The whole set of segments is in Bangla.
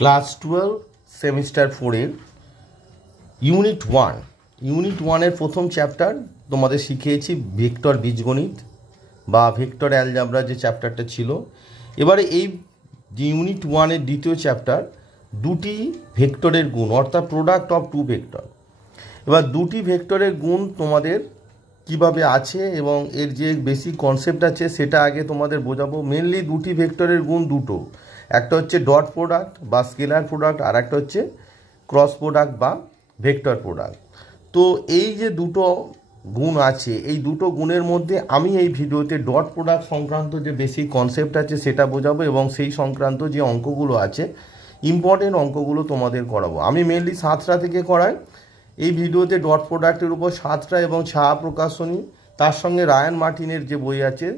ক্লাস 12 সেমিস্টার 4-এর ইউনিট 1-এর প্রথম চ্যাপ্টার তোমাদের শিখিয়েছি ভেক্টর বীজগণিত বা ভেক্টর অ্যালজাবরা যে চ্যাপ্টারটা ছিল। এবারে এই যে ইউনিট 1-এর দ্বিতীয় চ্যাপ্টার দুটি ভেক্টরের গুণ অর্থাৎ প্রোডাক্ট অফ টু ভেক্টর। এবার দুটি ভেক্টরের গুণ তোমাদের কিভাবে আছে এবং এর যে বেসিক কনসেপ্ট আছে সেটা আগে তোমাদের বোঝাবো। মেনলি দুটি ভেক্টরের গুণ দুটো, একটা হচ্ছে ডট প্রোডাক্ট বা স্কেলার প্রোডাক্ট, আর একটা হচ্ছে ক্রস প্রোডাক্ট বা ভেক্টর প্রোডাক্ট। তো এই যে দুটো গুণ আছে, এই দুটো গুণের মধ্যে আমি এই ভিডিওতে ডট প্রোডাক্ট সংক্রান্ত যে বেসিক কনসেপ্ট আছে সেটা বোঝাবো এবং সেই সংক্রান্ত যে অঙ্কগুলো আছে ইম্পর্টেন্ট অঙ্কগুলো তোমাদের করাবো। আমি মেনলি 7টা থেকে করাই এই ভিডিওতে ডট প্রোডাক্টের উপর 7টা এবং ছায়া প্রকাশনী, তার সঙ্গে রায়ান মার্টিনের যে বই আছে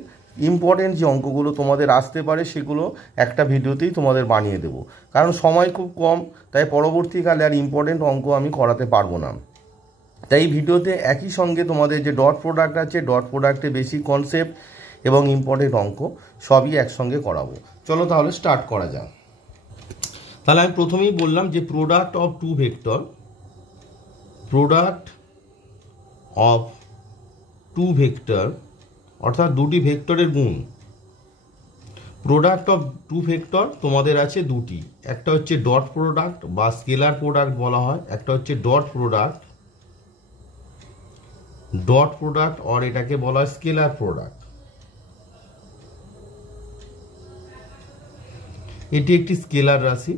ইম্পর্টেন্ট যে অঙ্কগুলো তোমাদের আসতে পারে সেগুলো একটা ভিডিওতেই তোমাদের বানিয়ে দেবো, কারণ সময় খুব কম, তাই পরবর্তীকালে আর ইম্পর্টেন্ট অঙ্ক আমি করাতে পারবো না। তাই এই ভিডিওতে একই সঙ্গে তোমাদের যে ডট প্রোডাক্ট আছে, ডট প্রোডাক্টে বেসিক কনসেপ্ট এবং ইম্পর্টেন্ট অঙ্ক সবই একসঙ্গে করাবো। চলো তাহলে স্টার্ট করা যাক। তাহলে আমি প্রথমেই বললাম যে product of two vector, product of two vector অর্থাৎ দুটি ভেক্টরের গুণ। প্রোডাক্ট অফ টু ভেক্টর তোমাদের আছে দুটি, একটা হচ্ছে ডট প্রোডাক্ট বা স্কেলার প্রোডাক্ট বলা হয়, একটা হচ্ছে ডট প্রোডাক্ট আর এটাকে বলা হয় স্কেলার প্রোডাক্ট। এটি একটি স্কেলার রাশি।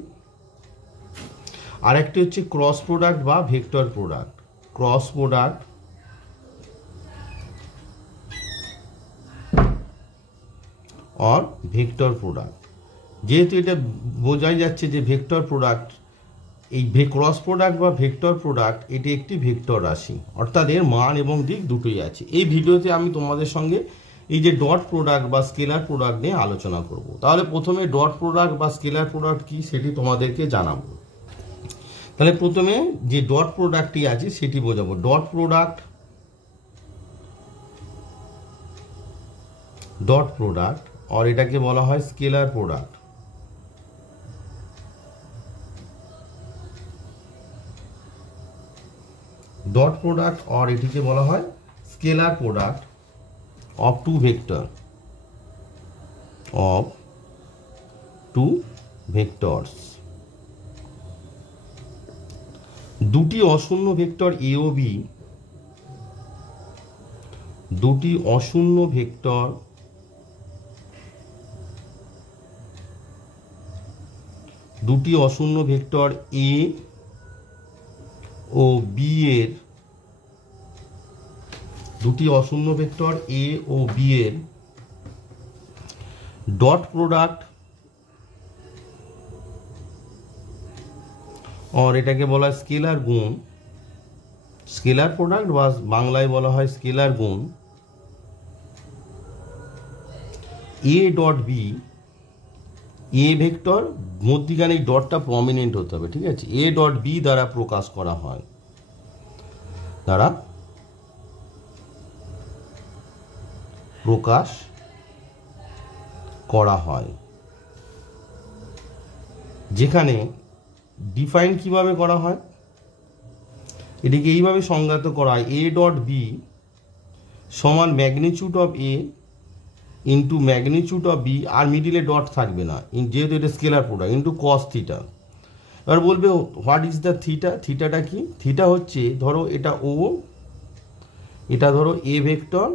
আর একটি হচ্ছে ক্রস প্রোডাক্ট বা ভেক্টর প্রোডাক্ট, ক্রস প্রোডাক্ট আর ভেক্টর প্রোডাক্ট। যেহেতু এটা বোঝাই যাচ্ছে যে ভেক্টর প্রোডাক্ট, এই ক্রস প্রোডাক্ট বা ভেক্টর প্রোডাক্ট এটি একটি ভেক্টর রাশি, অর্থাৎ এর মান এবং দিক দুটোই আছে। এই ভিডিওতে আমি তোমাদের সঙ্গে এই যে ডট প্রোডাক্ট বা স্কেলার প্রোডাক্ট নিয়ে আলোচনা করব। তাহলে প্রথমে ডট প্রোডাক্ট বা স্কেলার প্রোডাক্ট কি সেটি তোমাদেরকে জানাবো। তাহলে প্রথমে যে ডট প্রোডাক্টটি আছে সেটি বোঝাবো। ডট প্রোডাক্ট আর এটাকে বলা হয় স্কেলার প্রোডাক্ট। ডট প্রোডাক্ট আর এটিকে বলা হয় scalar product of two vectors. দুটি অশূন্য ভেক্টর এ ও বি, দুটি অশূন্য ভেক্টর এ ও বি এর, দুটি অশূন্য ভেক্টর এ ও বি এর ডট প্রোডাক্ট আর এটাকে বলা হয় স্কেলার গুণ। স্কেলার প্রোডাক্ট বা বাংলায় বলা হয় স্কেলার গুণ A dot B. A vector মধ্যিখানে এই ডটটা প্রমিনেন্ট হতে হবে, ঠিক আছে? এ ডট বি দ্বারা প্রকাশ করা হয়, যেখানে ডিফাইন কিভাবে করা হয়, এটিকে এইভাবে সংজ্ঞায়িত করা হয়। এ ডট বি সমান magnitude of A into magnitude of B, আর মিডিলে ডট থাকবে না যেহেতু এটা scalar product, into cos theta. এবার বলবে হোয়াট ইজ দ্য থিটা? থিটাটা কি? থিটা হচ্ছে, ধরো এটা ও, এটা ধরো এ ভেক্টর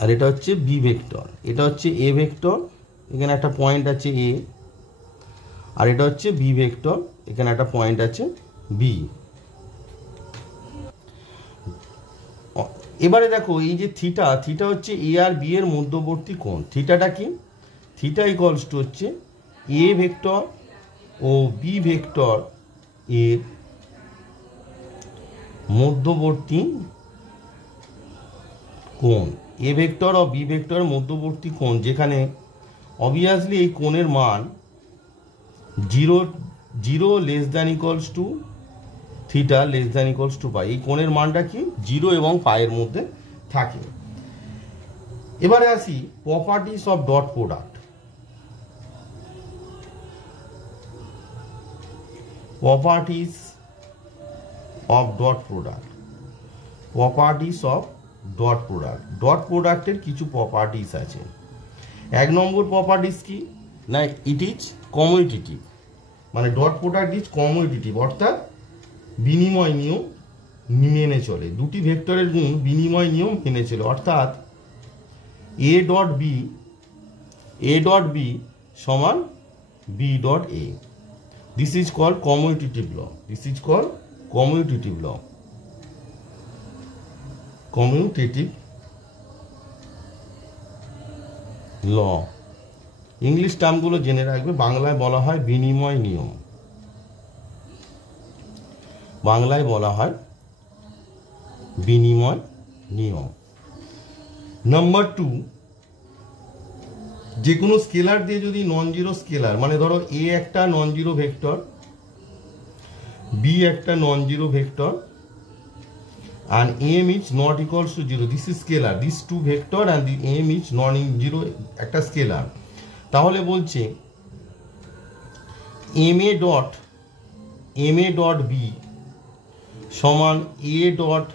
আর এটা হচ্ছে বি ভেক্টর। এটা হচ্ছে এ ভেক্টর, এখানে একটা পয়েন্ট আছে এ, আর এটা হচ্ছে বি ভেক্টর, এখানে একটা পয়েন্ট আছে বি। এবারে দেখো এই যে থিটা হচ্ছে এ আর বি এর মধ্যবর্তী কোণ। থিটাটা কি? থিটা ইকুয়ালস টু হচ্ছে এ ভেক্টর ও বি ভেক্টর এর মধ্যবর্তী কোণ। এ ভেক্টর ও বি ভেক্টরের মধ্যবর্তী কোণ, যেখানে অবভিয়াসলি এই কোণের মান 0 less than equals to theta less than equals to pi. এই কোণের মানটা কি? 0 এবং পাইয়ের মধ্যে থাকে। এবারে আসি properties of dot product. Properties of dot product. Properties of dot product, dot প্রোডাক্টের কিছু প্রপার্টিজ আছে। 1 নম্বর প্রপার্টিজ কি না, ইট ইজ কমিউটেটিভ, মানে ডট প্রোডাক্ট ইজ কমিউটেটিভ, অর্থাৎ বিনিময় নিয়ম মেনে চলে। দুটি ভেক্টরের গুণ বিনিময় নিয়ম মেনে চলে, অর্থাৎ এ ডট বি সমান B dot A. This is called commutative law. This is called commutative law. Commutative law. English টার্মগুলো জেনে রাখবে। বাংলায় বলা হয় বিনিময় নিয়ম। বাংলায় বলা হয় বিনিময় নিয়ম। নাম্বার 2, যে কোনো স্কেলার দিয়ে যদি নন জিরো স্কেলার, মানে ধরো এ একটা নন জিরো ভেক্টর, বি একটা non zero vector, and m is not equals to 0, this is scalar, these two vector and the m is non zero একটা স্কেলার, তাহলে বলছে ma dot b সমান a dot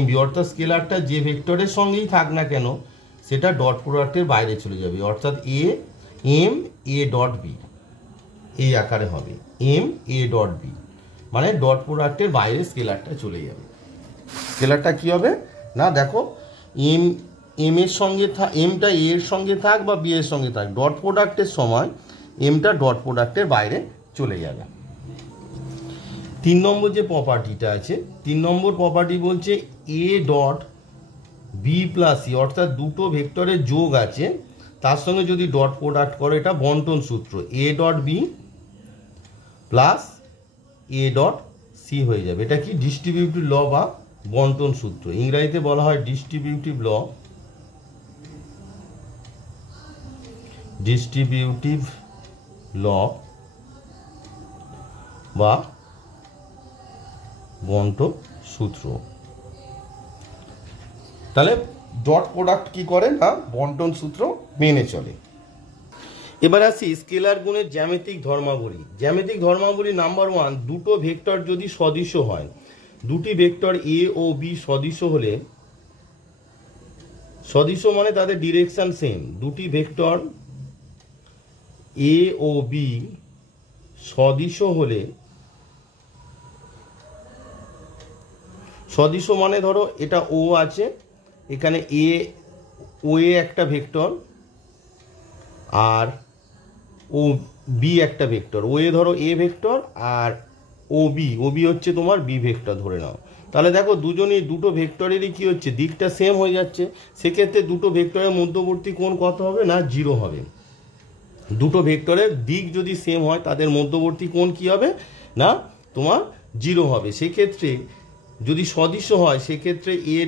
mb, অর্থাৎ স্কেলারটা যে ভেক্টরের সঙ্গেই থাক না কেন সেটা ডট প্রোডাক্টের বাইরে চলে যাবে, অর্থাৎ a dot b এই আকারে হবে, a dot b, মানে ডট প্রোডাক্টের বাইরে স্কেলারটা চলে যাবে। স্কেলারটা কি হবে না, দেখো এম এর সঙ্গে এমটা এ এর সঙ্গে থাক বা বি এর সঙ্গে থাক, ডট প্রোডাক্টের সময় এমটা ডট প্রোডাক্টের বাইরে চলে যাবে। 3 নম্বর যে প্রপার্টিটা আছে, 3 নম্বর প্রপার্টি বলছে A dot B plus C, অর্থাৎ দুটো ভেক্টরের যোগ আছে তার সঙ্গে যদি ডট প্রোডাক্ট করে, এটা বন্টন সূত্র, A dot B plus A dot C হয়ে যাবে। এটা কি ডিস্ট্রিবিউটিভ ল বা বন্টন সূত্র, ইংরেজিতে বলা হয় ডিস্ট্রিবিউটিভ ল, ডিস্ট্রিবিউটিভ ল বা বন্টন সূত্র। তাহলে ডট প্রোডাক্ট কি করে না, বন্টন সূত্র মেনে চলে। এবার আসি স্কেলার গুণের জ্যামিতিক ধর্মাবলী। জ্যামিতিক ধর্মাবলী নাম্বার 1, দুটো ভেক্টর যদি সদৃশ হয়, দুটি ভেক্টর এ ও বি সদৃশ হলে, সদৃশ মানে তাদের ডিরেকশন সেম, দুটি ভেক্টর এ ও বি সদৃশ হলে, সদৃশ মানে ধরো এটা ও আছে, এখানে ও এ একটা ভেক্টর আর ও বি একটা ভেক্টর, ও এ ধরো এ ভেক্টর আর ও বি হচ্ছে তোমার বি ভেক্টর ধরে নাও। তাহলে দেখো দুটো ভেক্টরেরই কি হচ্ছে, দিকটা সেম হয়ে যাচ্ছে, সেক্ষেত্রে দুটো ভেক্টরের মধ্যবর্তী কোণ কত হবে না 0 হবে। দুটো ভেক্টরের দিক যদি সেম হয় তাদের মধ্যবর্তী কোণ কি হবে না তোমার 0 হবে। সেক্ষেত্রে যদি সদৃশ হয় সেক্ষেত্রে এ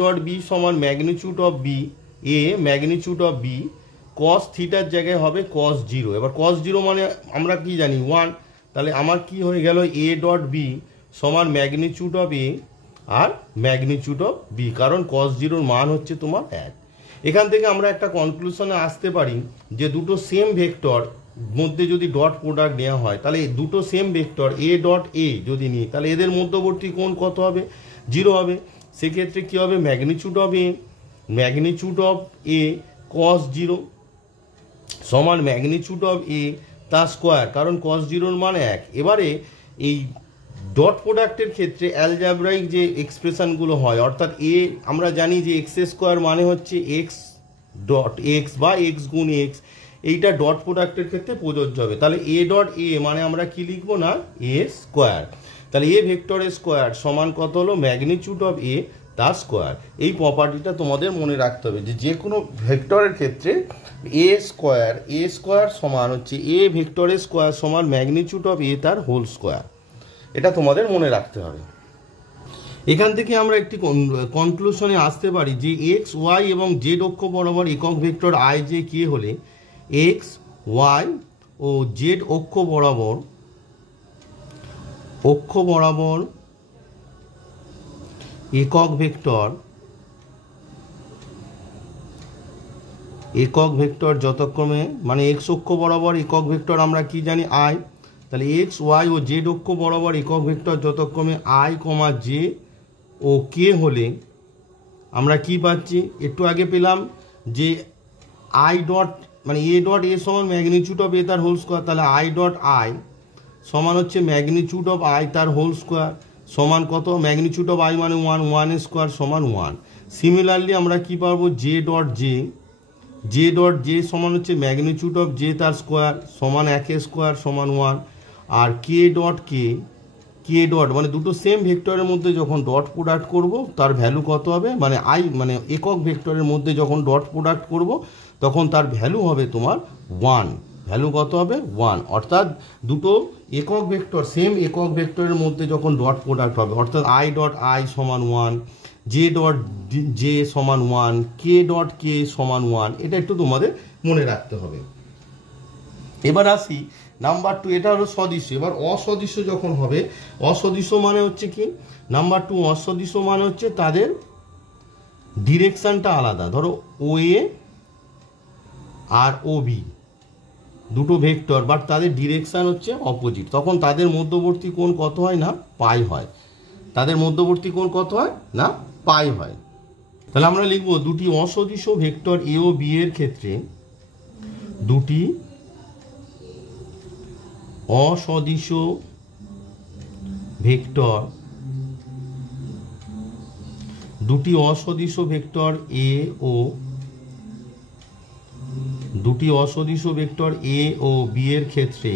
ডট বি সমান magnitude of B, magnitude of B cos থিটার জায়গায় হবে cos 0। এবার cos 0 মানে আমরা কি জানি 1, তাহলে আমার কি হয়ে গেল এ ডট বি সমান ম্যাগনিটিউড অফ এ আর ম্যাগনিটিউড অফ বি, কারণ cos 0 মান হচ্ছে তোমার 1। এখান থেকে আমরা একটা কনক্লুশনে আসতে পারি যে দুটো সেম ভেক্টর মধ্যে যদি ডট প্রোডাক্ট নেওয়া হয়, তাহলে দুটো সেম ভেক্টর এ ডট এ যদি নিই, তাহলে এদের মধ্যবর্তী কোণ কত হবে 0 হবে। সেক্ষেত্রে কি হবে, ম্যাগনিটিউড অফ এ cos 0 সমান ম্যাগনিটিউড অফ এ তার স্কোয়ার, কারণ cos 0 মান 1। এবারে এই ডট প্রোডাক্টের ক্ষেত্রে অ্যালজাব্রাইক যে এক্সপ্রেশনগুলো হয়, অর্থাৎ এ আমরা জানি যে এক্স স্কোয়ার মানে হচ্ছে এক্স ডট এক্স বা এক্স গুণ এক্স, এইটা ডট প্রোডাক্টের ক্ষেত্রে প্রযোজ্য হবে। তাহলে এ ডট এ মানে আমরা কি লিখবো না এ স্কোয়ার, তাহলে এ ভেক্টরের স্কোয়ার সমান কত হলো ম্যাগনিটিউড অফ এ তার স্কোয়ার। এই প্রপার্টিটা তোমাদের মনে রাখতে হবে যে কোনো ভেক্টরের ক্ষেত্রে এ স্কোয়ার সমান হচ্ছে এ ভেক্টরের স্কোয়ার সমান ম্যাগনিটিউড অফ এ তার হোল স্কোয়ার, এটা তোমাদের মনে রাখতে হবে। এখান থেকে আমরা একটি কনক্লুশনে আসতে পারি যে এক্স ওয়াই এবং জেড অক্ষ বরাবর একক ভেক্টর আই জে কে হলে এক্স ওয়াই ও জেড অক্ষ বরাবর একক ভেক্টর একক ভেক্টর যথাক্রমে মানে এক্স অক্ষ বরাবর একক ভেক্টর আমরা কি জানি আই, তাহলে এক্স ওয়াই ও জেড অক্ষ বরাবর একক ভেক্টর যথাক্রমে আই কমা জে ও কে হলে আমরা কি পাচ্ছি, একটু আগে পেলাম যে আই ডট মানে এ ডট এ সমান ম্যাগনিচিউড অফ এ তার হোল স্কোয়ার, তাহলে আই ডট আই সমান হচ্ছে ম্যাগনিচিউড অফ আই তার হোল স্কোয়ার সমান কত, ম্যাগনিচিউড অফ আই মানে 1, 1 স্কোয়ার সমান 1। সিমিলারলি আমরা কি পারবো, জে ডট জে সমান হচ্ছে ম্যাগনিচিউড অফ জে তার স্কোয়ার সমান 1 স্কোয়ার সমান 1। আর কে ডট মানে দুটো সেম ভেক্টরের মধ্যে যখন ডট প্রোডাক্ট করব তার ভ্যালু কত হবে, মানে আই মানে একক ভেক্টরের মধ্যে যখন ডট প্রোডাক্ট করব তখন তার ভ্যালু হবে তোমার 1, ভ্যালু কত হবে 1। অর্থাৎ দুটো একক ভেক্টর সেম একক ভেক্টরের মধ্যে যখন ডট প্রোডাক্ট হবে অর্থাৎ আই ডট আই সমান 1, জে ডট জে সমান 1, কে ডট কে সমান 1, এটা একটু তোমাদের মনে রাখতে হবে। এবার আসি নাম্বার 2, এটা হলো সদৃশ্য। এবার অসদৃশ্য যখন হবে, অসদৃশ্য মানে হচ্ছে কি, নাম্বার 2 অসদৃশ্য মানে হচ্ছে তাদের ডিরেকশানটা আলাদা। ধরো ও এ আর ও বি দুটো ভেক্টর বাট তাদের ডিরেকশান হচ্ছে অপোজিট, তখন তাদের মধ্যবর্তী কোণ কত হয় না পাই হয়, তাদের মধ্যবর্তী কোণ কত হয় না পাই হয়। তাহলে আমরা লিখব দুটি অসদৃশ ভেক্টর এ ও বি এর ক্ষেত্রে দুটি অসদৃশ ভেক্টর এ ও বি এর ক্ষেত্রে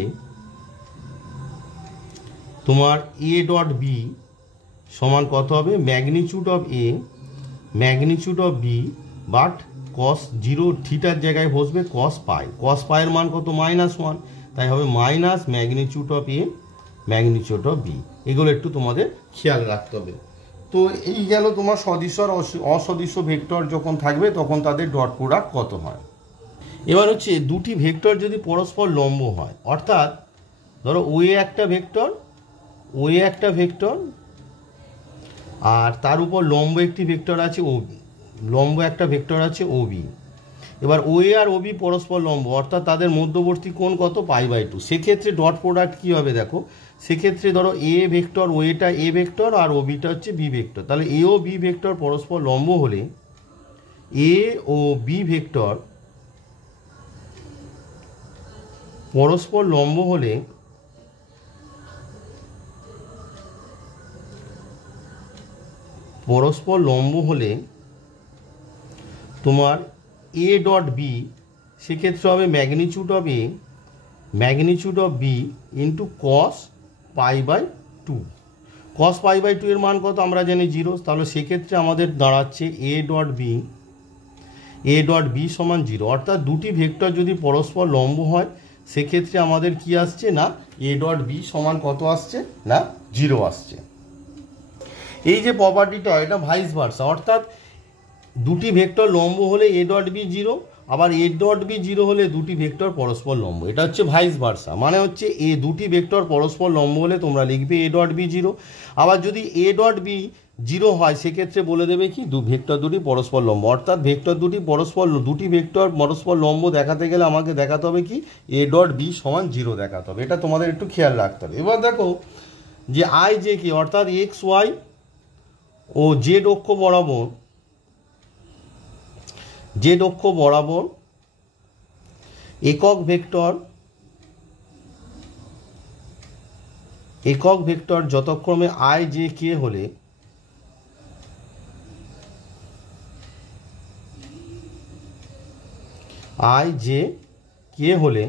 তোমার এ ডট বি সমান কত হবে, ম্যাগনিচিউড অফ বি বাট কস 0 থিটার জায়গায় বসবে কস পাইয়ের মান কত -1, তাই হবে minus magnitude of A magnitude of B. এগুলো একটু তোমাদের খেয়াল রাখতে হবে। তো এই গেল তোমার সদৃশ আর অসদৃশ ভেক্টর যখন থাকবে তখন তাদের ডট প্রোডাক্ট কত হয়। এবার হচ্ছে দুটি ভেক্টর যদি পরস্পর লম্ব হয়, অর্থাৎ ধরো ও এ একটা ভেক্টর আর তার উপর লম্ব একটা ভেক্টর আছে ও বি। এবার ও এ আর ও বি পরস্পর লম্ব অর্থাৎ তাদের মধ্যবর্তী কোণ কত π/2, সেক্ষেত্রে ডট প্রোডাক্ট কী হবে দেখো, সেক্ষেত্রে ধরো এ ভেক্টর ও এটা এ ভেক্টর আর ও বিটা হচ্ছে বি ভেক্টর, তাহলে এ ও বি ভেক্টর পরস্পর লম্ব হলে এ ও বি ভেক্টর পরস্পর লম্ব হলে তোমার এ ডট বি সেক্ষেত্রে হবে magnitude of B into cos π/2। Cos π/2 এর মান কত আমরা জানি 0, তাহলে সেক্ষেত্রে আমাদের দাঁড়াচ্ছে এ ডট বি সমান 0। অর্থাৎ দুটি ভেক্টর যদি পরস্পর লম্ব হয় সেক্ষেত্রে আমাদের কি আসছে না এ ডট বি সমান কত আসছে না 0 আসছে। এই যে প্রপার্টিটা এটা ভাইস ভার্সা, অর্থাৎ দুটি ভেক্টর লম্ব হলে এ ডট বি 0, আবার এ ডট বি 0 হলে দুটি ভেক্টর পরস্পর লম্ব, এটা হচ্ছে ভাইস ভার্সা। মানে হচ্ছে এ দুটি ভেক্টর পরস্পর লম্ব হলে তোমরা লিখবে এ ডট বি 0, আবার যদি এ ডট বি 0 হয় সেক্ষেত্রে বলে দেবে কি ভেক্টর দুটি পরস্পর লম্ব। অর্থাৎ দুটি ভেক্টর পরস্পর লম্ব দেখাতে গেলে আমাকে দেখাতে হবে কি এ ডট বি সমান 0 দেখাতে হবে, এটা তোমাদের একটু খেয়াল রাখতে হবে। এবার দেখো যে আই জে কে অর্থাৎ এক্স ওয়াই ও জেড অক্ষ বরাবর একক ভেক্টর যথাক্রমে আই জে কে হলে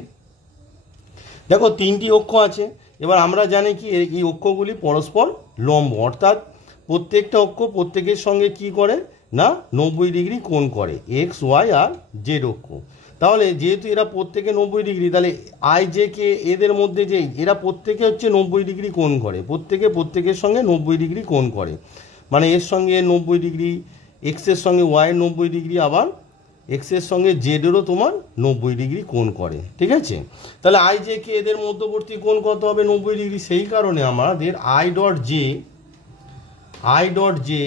দেখো তিনটি অক্ষ আছে। এবার আমরা জানি কি এই অক্ষগুলি পরস্পর লম্ব, অর্থাৎ প্রত্যেকটা অক্ষ প্রত্যেকের সঙ্গে কি করে না 90 ডিগ্রি কোণ করে, এক্স ওয়াই আর জেড অক্ষ। তাহলে যেহেতু এরা প্রত্যেকে 90 ডিগ্রি, তাহলে আই জে কে এদের মধ্যে যে এরা প্রত্যেকে হচ্ছে 90 ডিগ্রি কোণ করে, প্রত্যেকের সঙ্গে 90 ডিগ্রি কোণ করে, মানে এর সঙ্গে 90 ডিগ্রি, এক্সের সঙ্গে ওয়াইয়ের 90 ডিগ্রি, আবার এক্সের সঙ্গে জেডেরও তোমার 90 ডিগ্রি কোণ করে, ঠিক আছে। তাহলে আই জে কে এদের মধ্যবর্তী কোণ কত হবে 90 ডিগ্রি, সেই কারণে আমাদের আই ডট জে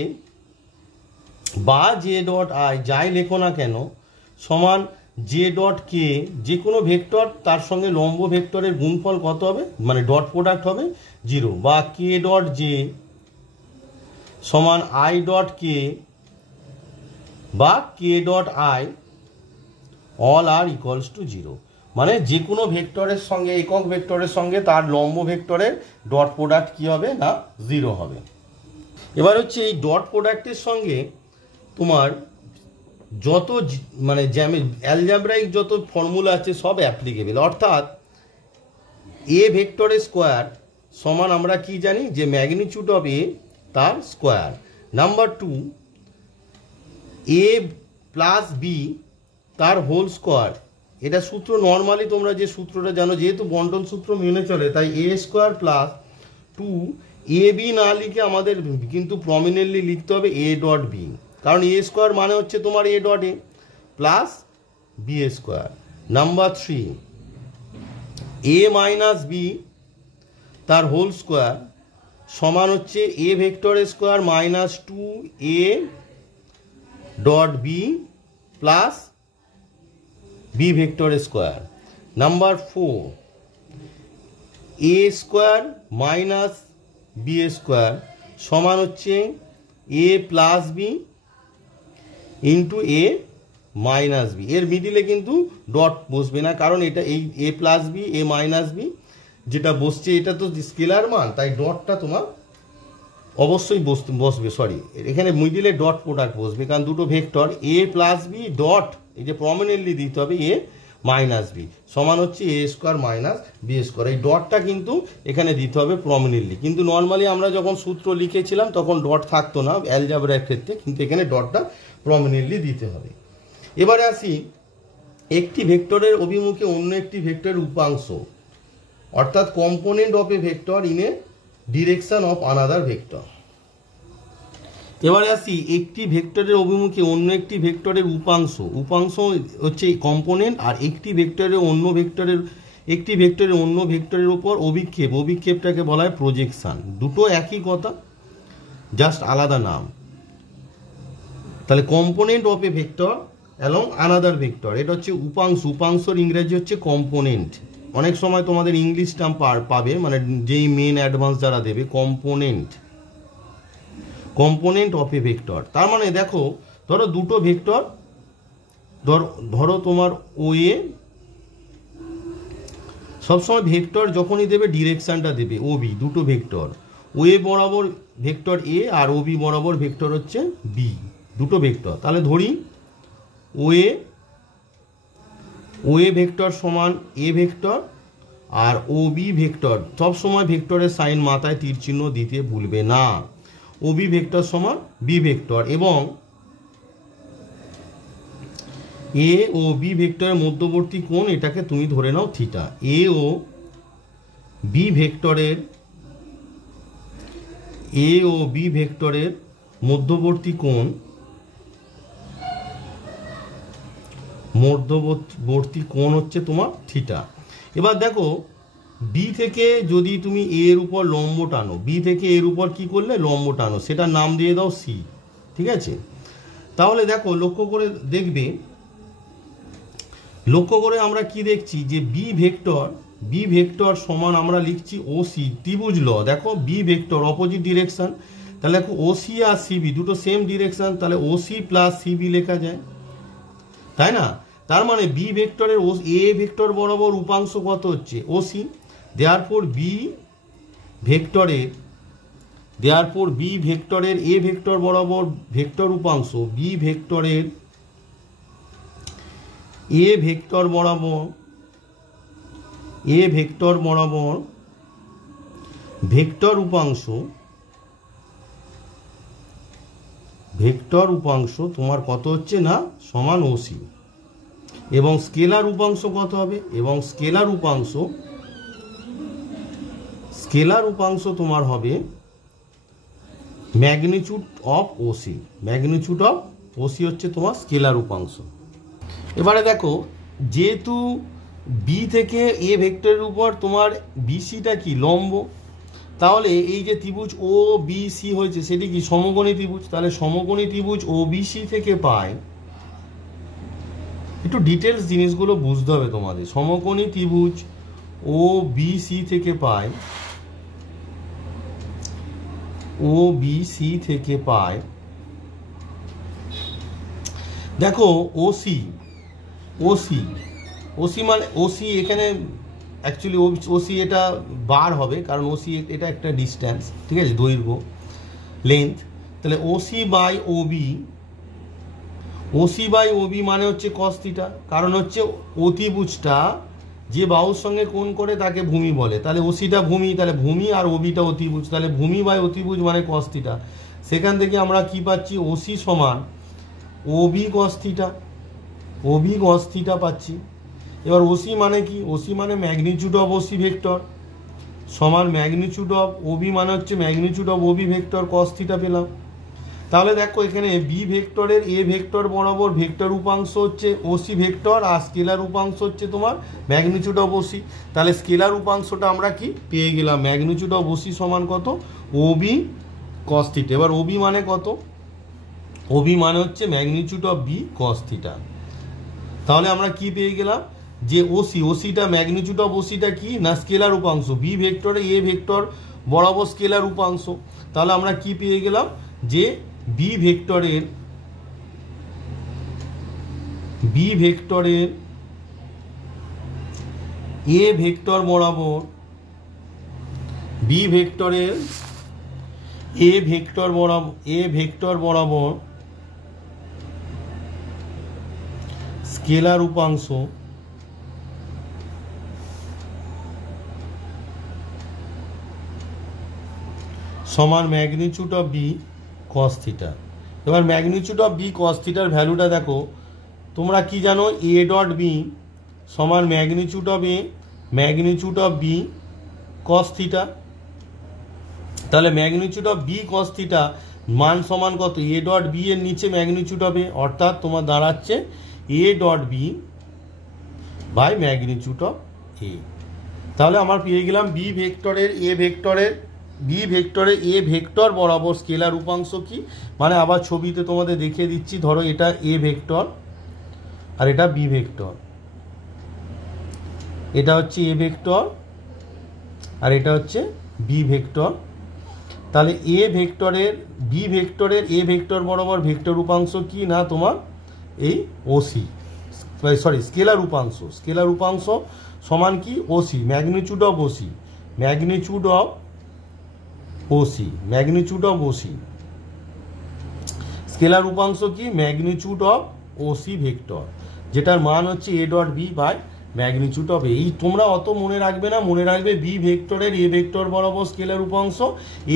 বা জে ডট আই যাই লেখো না কেন সমান জে ডট কে, যে কোনো ভেক্টর তার সঙ্গে লম্ব ভেক্টরের গুণফল কত হবে, মানে ডট প্রোডাক্ট হবে 0, বা কে ডট জে সমান আই ডট কে বা K dot I all are equals to 0। মানে যে কোনো ভেক্টরের সঙ্গে, একক ভেক্টরের সঙ্গে তার লম্ব ভেক্টরের ডট প্রোডাক্ট কী হবে না 0 হবে। এবার হচ্ছে এই ডট প্রোডাক্টের সঙ্গে তোমার যত মানে অ্যালজাব্রাইক যত ফর্মুলা আছে সব অ্যাপ্লিকেবল, অর্থাৎ এ ভেক্টরের স্কোয়ার সমান আমরা কি জানি যে ম্যাগনিটিউড অফ এ তার স্কোয়ার। নাম্বার 2, এ প্লাস বি তার হোল স্কোয়ার। এটা সূত্র নর্মালি তোমরা যে সূত্রটা জানো, যেহেতু বন্টন সূত্র মেনে চলে তাই এ স্কোয়ার প্লাস 2 এ বি না লিখে আমাদের কিন্তু প্রমিনেন্টলি লিখতে হবে এ ডট বি, কারণ এ স্কোয়ার মানে হচ্ছে তোমার A dot A plus B square. Number 3, A minus B তার হোল স্কোয়ার সমান হচ্ছে এ ভেক্টরের square minus 2 A dot B plus B ভেক্টরের square. Number 4, A square minus B square সমান হচ্ছে A plus B into A minus B. এর মিডিলে কিন্তু ডট বসবে না, কারণ এটা এই A plus B A minus B যেটা বসছে এটা তো স্কেলার মান, তাই ডটটা তোমার অবশ্যই বসবে, সরি এখানে মিডিলে ডট প্রোডাক্ট বসবে, কারণ দুটো ভেক্টর এ প্লাস বি ডট এই যে প্রমিনেন্টলি দিতে হবে এ মাইনাস বি সমান হচ্ছে এ স্কোয়ার মাইনাস বি স্কোয়ার। এই ডটটা কিন্তু এখানে দিতে হবে প্রমিনেন্টলি, কিন্তু নর্মালি আমরা যখন সূত্র লিখেছিলাম তখন ডট থাকতো না অ্যালজাবরার ক্ষেত্রে, কিন্তু এখানে ডটটা প্রমিনেন্টলি দিতে হবে। এবারে আসি একটি ভেক্টরের অভিমুখে অন্য একটি ভেক্টরের উপাংশ, অর্থাৎ component of A vector in a direction of another vector. এবারে আসি একটি ভেক্টরের অভিমুখে অন্য একটি ভেক্টরের উপাংশ। উপাংশ হচ্ছে কম্পোনেন্ট, আর একটি ভেক্টরের অন্য ভেক্টরের উপর অভিক্ষেপ, অভিক্ষেপটাকে বলা হয় প্রজেকশন। দুটো একই কথা, জাস্ট আলাদা নাম। তাহলে component of A vector along another vector, এটা হচ্ছে উপাংশ। উপাংশর ইংরেজি হচ্ছে কম্পোনেন্ট। অনেক সময় তোমাদের ইংলিশ টার্ম পাবে, মানে যেই মেন অ্যাডভান্স যারা দেবে কম্পোনেন্ট অফ এ ভেক্টর। তার মানে দেখো, ধরো দুটো ভেক্টর, ধরো তোমার ও এ, সবসময় ভেক্টর যখনই দেবে ডিরেকশনটা দেবে ও বি। দুটো ভেক্টর ও এ বরাবর ভেক্টর এ আর ও বি বরাবর ভেক্টর হচ্ছে বি, দুটো ভেক্টর। তাহলে ধরি ও এ ভেক্টর সমান এ ভেক্টর আর ও বি ভেক্টর। সবসময় ভেক্টরের সাইন মাথায় তীর চিহ্ন দিতে ভুলবে না। ও বি ভেক্টর সমান বি ভেক্টর, এবং এ ও বি ভেক্টরের মধ্যবর্তী কোণ এটাকে তুমি ধরে নাও থিটা। এ ও বি ভেক্টরের মধ্যবর্তী কোণ হচ্ছে তোমার থিটা। এবার দেখো, বি থেকে যদি তুমি এর উপর লম্ব টানো, বি থেকে এর উপর কি করলে লম্ব টানো, সেটার নাম দিয়ে দাও সি, ঠিক আছে? তাহলে দেখো, লক্ষ্য করে আমরা কি দেখছি যে বি ভেক্টর সমান আমরা লিখছি ও সি। ত্রিভুজ ল, দেখো বি ভেক্টর অপোজিট ডিরেকশন, তাহলে দেখো ও সি আর সিবি দুটো সেম ডিরেকশন, তাহলে ও সি প্লাস সিবি লেখা যায়, তাই না? তার মানে বি ভেক্টরের এ ভেক্টর বরাবর উপাংশ কত হচ্ছে ও সি। দেয়ারফর বি ভেক্টরের এ ভেক্টর বরাবর ভেক্টর উপাংশ, বি ভেক্টরের এ ভেক্টর বরাবর ভেক্টর উপাংশ তোমার কত হচ্ছে না সমান ওসি, এবং স্কেলার উপাংশ কত হবে, এবং স্কেলার উপাংশ তোমার হবে magnitude of OC. Magnitude of OC হচ্ছে তোমার স্কেলার উপাংশ। এবারে দেখো, যেহেতু বি থেকে এ ভেক্টরের উপর তোমার বিসিটা কি লম্ব, তাহলে এই যে ত্রিভুজ ও বি সি হয়েছে সেটি কি সমকোণী ত্রিভুজ। তাহলে সমকোণী ত্রিভুজ ও বি সি থেকে পাই একটু ডিটেলস জিনিসগুলো বুঝতে হবে তোমাদের। সমকোণী ত্রিভুজ ও বি সি থেকে পায়, ও বি সি থেকে পায়, দেখো ওসি, ওসি, ওসি মানে ওসি এখানে অ্যাকচুয়ালি ওসি এটা বার হবে, কারণ ওসি এটা একটা ডিস্ট্যান্স, ঠিক আছে, দৈর্ঘ্য, লেন্থ। তাহলে OC by OB, OC by OB মানে হচ্ছে কস থিটা, কারণ হচ্ছে অতিভুজটা যে বাহুর সঙ্গে কোণ করে তাকে ভূমি বলে। তাহলে ওসিটা ভূমি, তাহলে ভূমি আর ওবিটা অতিভুজ, তাহলে ভূমি বাই অতিভুজ মানে কস থিটা। সেখান থেকে আমরা কি পাচ্ছি, ওসি সমান OB cos theta, OB cos theta পাচ্ছি। এবার ওসি মানে কি, ওসি মানে ম্যাগনিচিউড অফ ওসি ভেক্টর সমান ম্যাগনিচিউড অফ ওবি মানে হচ্ছে magnitude of OB vector cos theta পেলাম। তাহলে দেখো এখানে বি ভেক্টরের এ ভেক্টর বরাবর ভেক্টর উপাংশ হচ্ছে ওসি ভেক্টর, আর স্কেলার উপাংশ হচ্ছে তোমার ম্যাগনিচিউড অফ ওসি। তাহলে স্কেলার উপাংশটা আমরা কি পেয়ে গেলাম, ম্যাগনিচিউড অফ ওসি সমান কত, ওবি কস থিটা। এবার ওবি মানে কত, ওবি মানে হচ্ছে magnitude of B cos theta. তাহলে আমরা কি পেয়ে গেলাম, যে ওসি, ওসিটা ম্যাগনিচিউড অফ ওসিটা কি না স্কেলার উপাংশ, বি ভেক্টরে এ ভেক্টর বরাবর স্কেলার উপাংশ। তাহলে আমরা কি পেয়ে গেলাম, যে বি ভেক্টরের এ ভেক্টর বরাবর, বি ভেক্টরের এ ভেক্টর বরাবর স্কেলার উপাংশ সমান magnitude of B cos theta. এবার ম্যাগনিচিউড অফ বি কস থিটার ভ্যালুটা দেখো, তোমরা কি জানো, এ ডট বি সমান magnitude of A, magnitude of B cos theta. তাহলে magnitude of B cos theta মান সমান কত, এ ডট বি এর নিচে ম্যাগনিচিউড অফ এ, অর্থাৎ তোমার দাঁড়াচ্ছে A dot B by magnitude of A. তাহলে আমার পেয়ে গেলাম বি ভেক্টরের এ ভেক্টর বরাবর স্কেলার উপাংশ কি, মানে আবার ছবিতে তোমাদের দেখিয়ে দিচ্ছি। ধরো এটা এ ভেক্টর আর এটা বি ভেক্টর, এটা হচ্ছে এ ভেক্টর আর এটা হচ্ছে বি ভেক্টর। তাহলে এ ভেক্টরের বি ভেক্টরের এ ভেক্টর বরাবর ভেক্টর উপাংশ কি না তোমার এই ওসি, সরি স্কেলার উপাংশ সমান কি OC, magnitude of OC, magnitude of OC. Scalar উপাংশ কি, ম্যাগনিচিউড অফ ওসি ভেক্টর, যেটার মান হচ্ছে A dot B by magnitude of A. এই তোমরা অত মনে রাখবে না, মনে রাখবে বি ভেক্টরের এ ভেক্টর বরাবর স্কেলার উপাংশ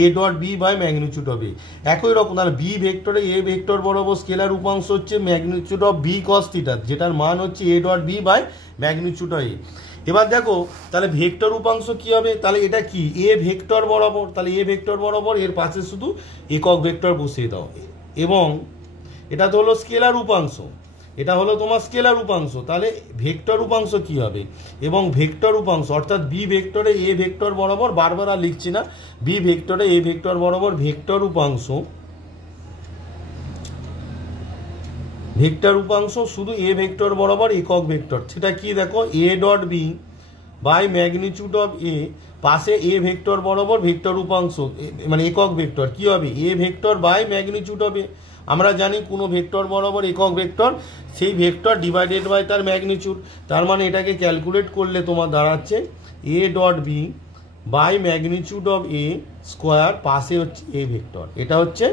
A dot B by magnitude of A. একই রকম, তাহলে বি ভেক্টরে এ ভেক্টর বরাবর স্কেলার উপাংশ হচ্ছে magnitude of B cos theta, যেটার মান হচ্ছে A dot B by magnitude of A. এবার দেখো তাহলে ভেক্টর উপাংশ কি হবে, তাহলে এটা কি এ ভেক্টর বরাবর, তাহলে এ ভেক্টর বরাবর এর পাশে শুধু একক ভেক্টর বসিয়ে দাও, এবং এটা তো হলো স্কেলার উপাংশ, এটা হলো তোমার স্কেলার উপাংশ। তাহলে ভেক্টর উপাংশ কি হবে, এবং ভেক্টর উপাংশ অর্থাৎ বি ভেক্টরে এ ভেক্টর বরাবর, বারবার আর লিখছি না, বি ভেক্টরে এ ভেক্টর বরাবর ভেক্টর উপাংশ শুধু এ ভেক্টর বরাবর একক ভেক্টর, সেটা কি দেখো A dot B by magnitude of A, পাশে এ ভেক্টর বরাবর ভেক্টর উপাংশ মানে একক ভেক্টর কি হবে, A vector by magnitude of A. আমরা জানি কোনো ভেক্টর বরাবর একক ভেক্টর, সেই ভেক্টর ডিভাইডেড বাই তার ম্যাগনিচিউড। তার মানে এটাকে ক্যালকুলেট করলে তোমার দাঁড়াচ্ছে A dot B by magnitude of A square, পাশে হচ্ছে এ ভেক্টর। এটা হচ্ছে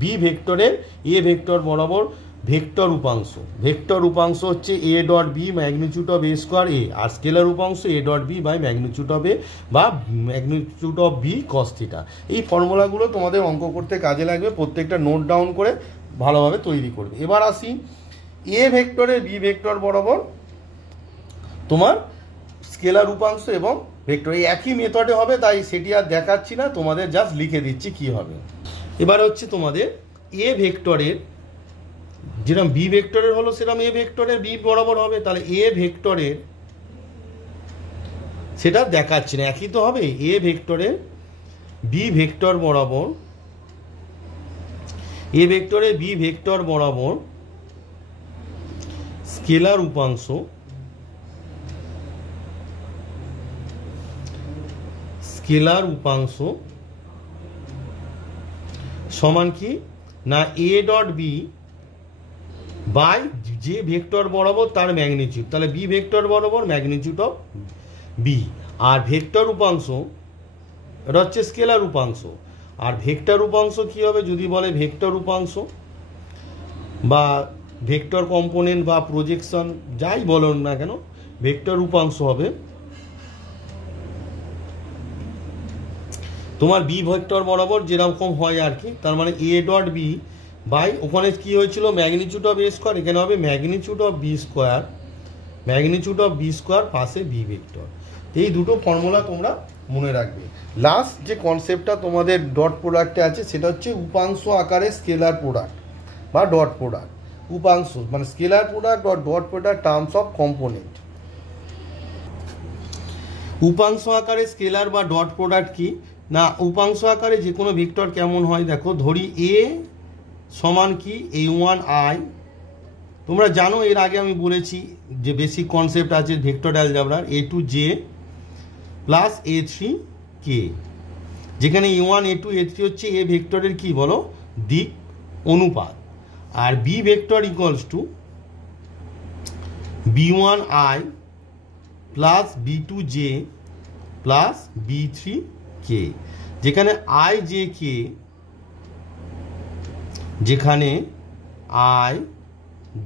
বি ভেক্টরের এ ভেক্টর বরাবর ভেক্টর উপাংশ হচ্ছে A dot B magnitude of A square A, আর স্কেলার উপাংশ A dot B by magnitude of A বা magnitude of B cos theta. এই ফর্মুলাগুলো তোমাদের অঙ্ক করতে কাজে লাগবে, প্রত্যেকটা নোট ডাউন করে ভালোভাবে তৈরি করবে। এবার আসি এ ভেক্টরের বি ভেক্টর বরাবর তোমার স্কেলার উপাংশ এবং ভেক্টর, এই একই মেথডে হবে, তাই সেটি আর দেখাচ্ছি না, তোমাদের জাস্ট লিখে দিচ্ছি কি হবে। এবার হচ্ছে তোমাদের এ ভেক্টরের যেরকম বি ভেক্টরের হলো সেরকম এ ভেক্টরের বি বরাবর হবে। তাহলে এ ভেক্টরের সেটা দেখাচ্ছি না, একই তো হবে, এ ভেক্টরের বি ভেক্টর বরাবর, এ ভেক্টরের বি ভেক্টর বরাবর স্কেলার উপাংশ সমান কি না এ ডট বি বাই যে ভেক্টর বরাবর তার ম্যাগনিটিউড, তাহলে বি ভেক্টর বরাবর ম্যাগনিটিউড অফ বি। আর ভেক্টর উপাংশ এটা হচ্ছে স্কেলার উপাংশ। আর ভেক্টর উপাংশ কি হবে যদি বলে ভেক্টর উপাংশ বা ভেক্টর কম্পোনেন্ট বা প্রজেকশন যাই বলুন না কেন, ভেক্টর উপাংশ হবে তোমার বি ভেক্টর বরাবর যেরকম হয় আর কি, তার মানে এ ডট বি বাই ওখানে কি হয়েছিল ম্যাগনিটিউড অফ এ স্কোয়ার, এখানে হবে ম্যাগনিটিউড অফ বি স্কোয়ার পাশে বি ভেক্টর। এই দুটো ফর্মুলা তোমরা মনে রাখবে। লাস্ট যে কনসেপ্টটা তোমাদের ডট প্রোডাক্টে আছে সেটা হচ্ছে উপাংশ আকারে স্কেলার প্রোডাক্ট বা ডট প্রোডাক্ট। উপাংশ মানে স্কেলার প্রোডাক্ট বা dot product terms of component. উপাংশ আকারে স্কেলার বা ডট প্রোডাক্ট কি না, উপাংশ আকারে যে কোনো ভেক্টর কেমন হয় দেখো, ধরি এ সমান কি a1i, তোমরা জানো এর আগে আমি বলেছি যে বেসিক কনসেপ্ট আছে ভেক্টর অ্যালজেব্রার, a2j প্লাস a3k, যেখানে a1 a2 a3 হচ্ছে এ ভেক্টরের কি বলো দিক অনুপাত, আর B vector equals to b1i plus b2j plus b3k, যেখানে i j k, যেখানে i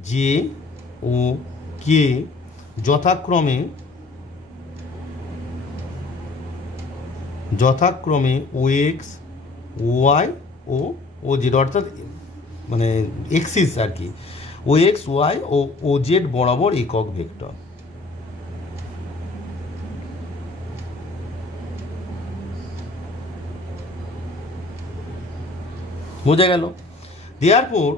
j ও k যথাক্রমে ox y ও oz, অর্থাৎ মানে এক্সিস আর কি, ox y ও oz বরাবর একক ভেক্টর। বোঝা গেল? দেয়ারপর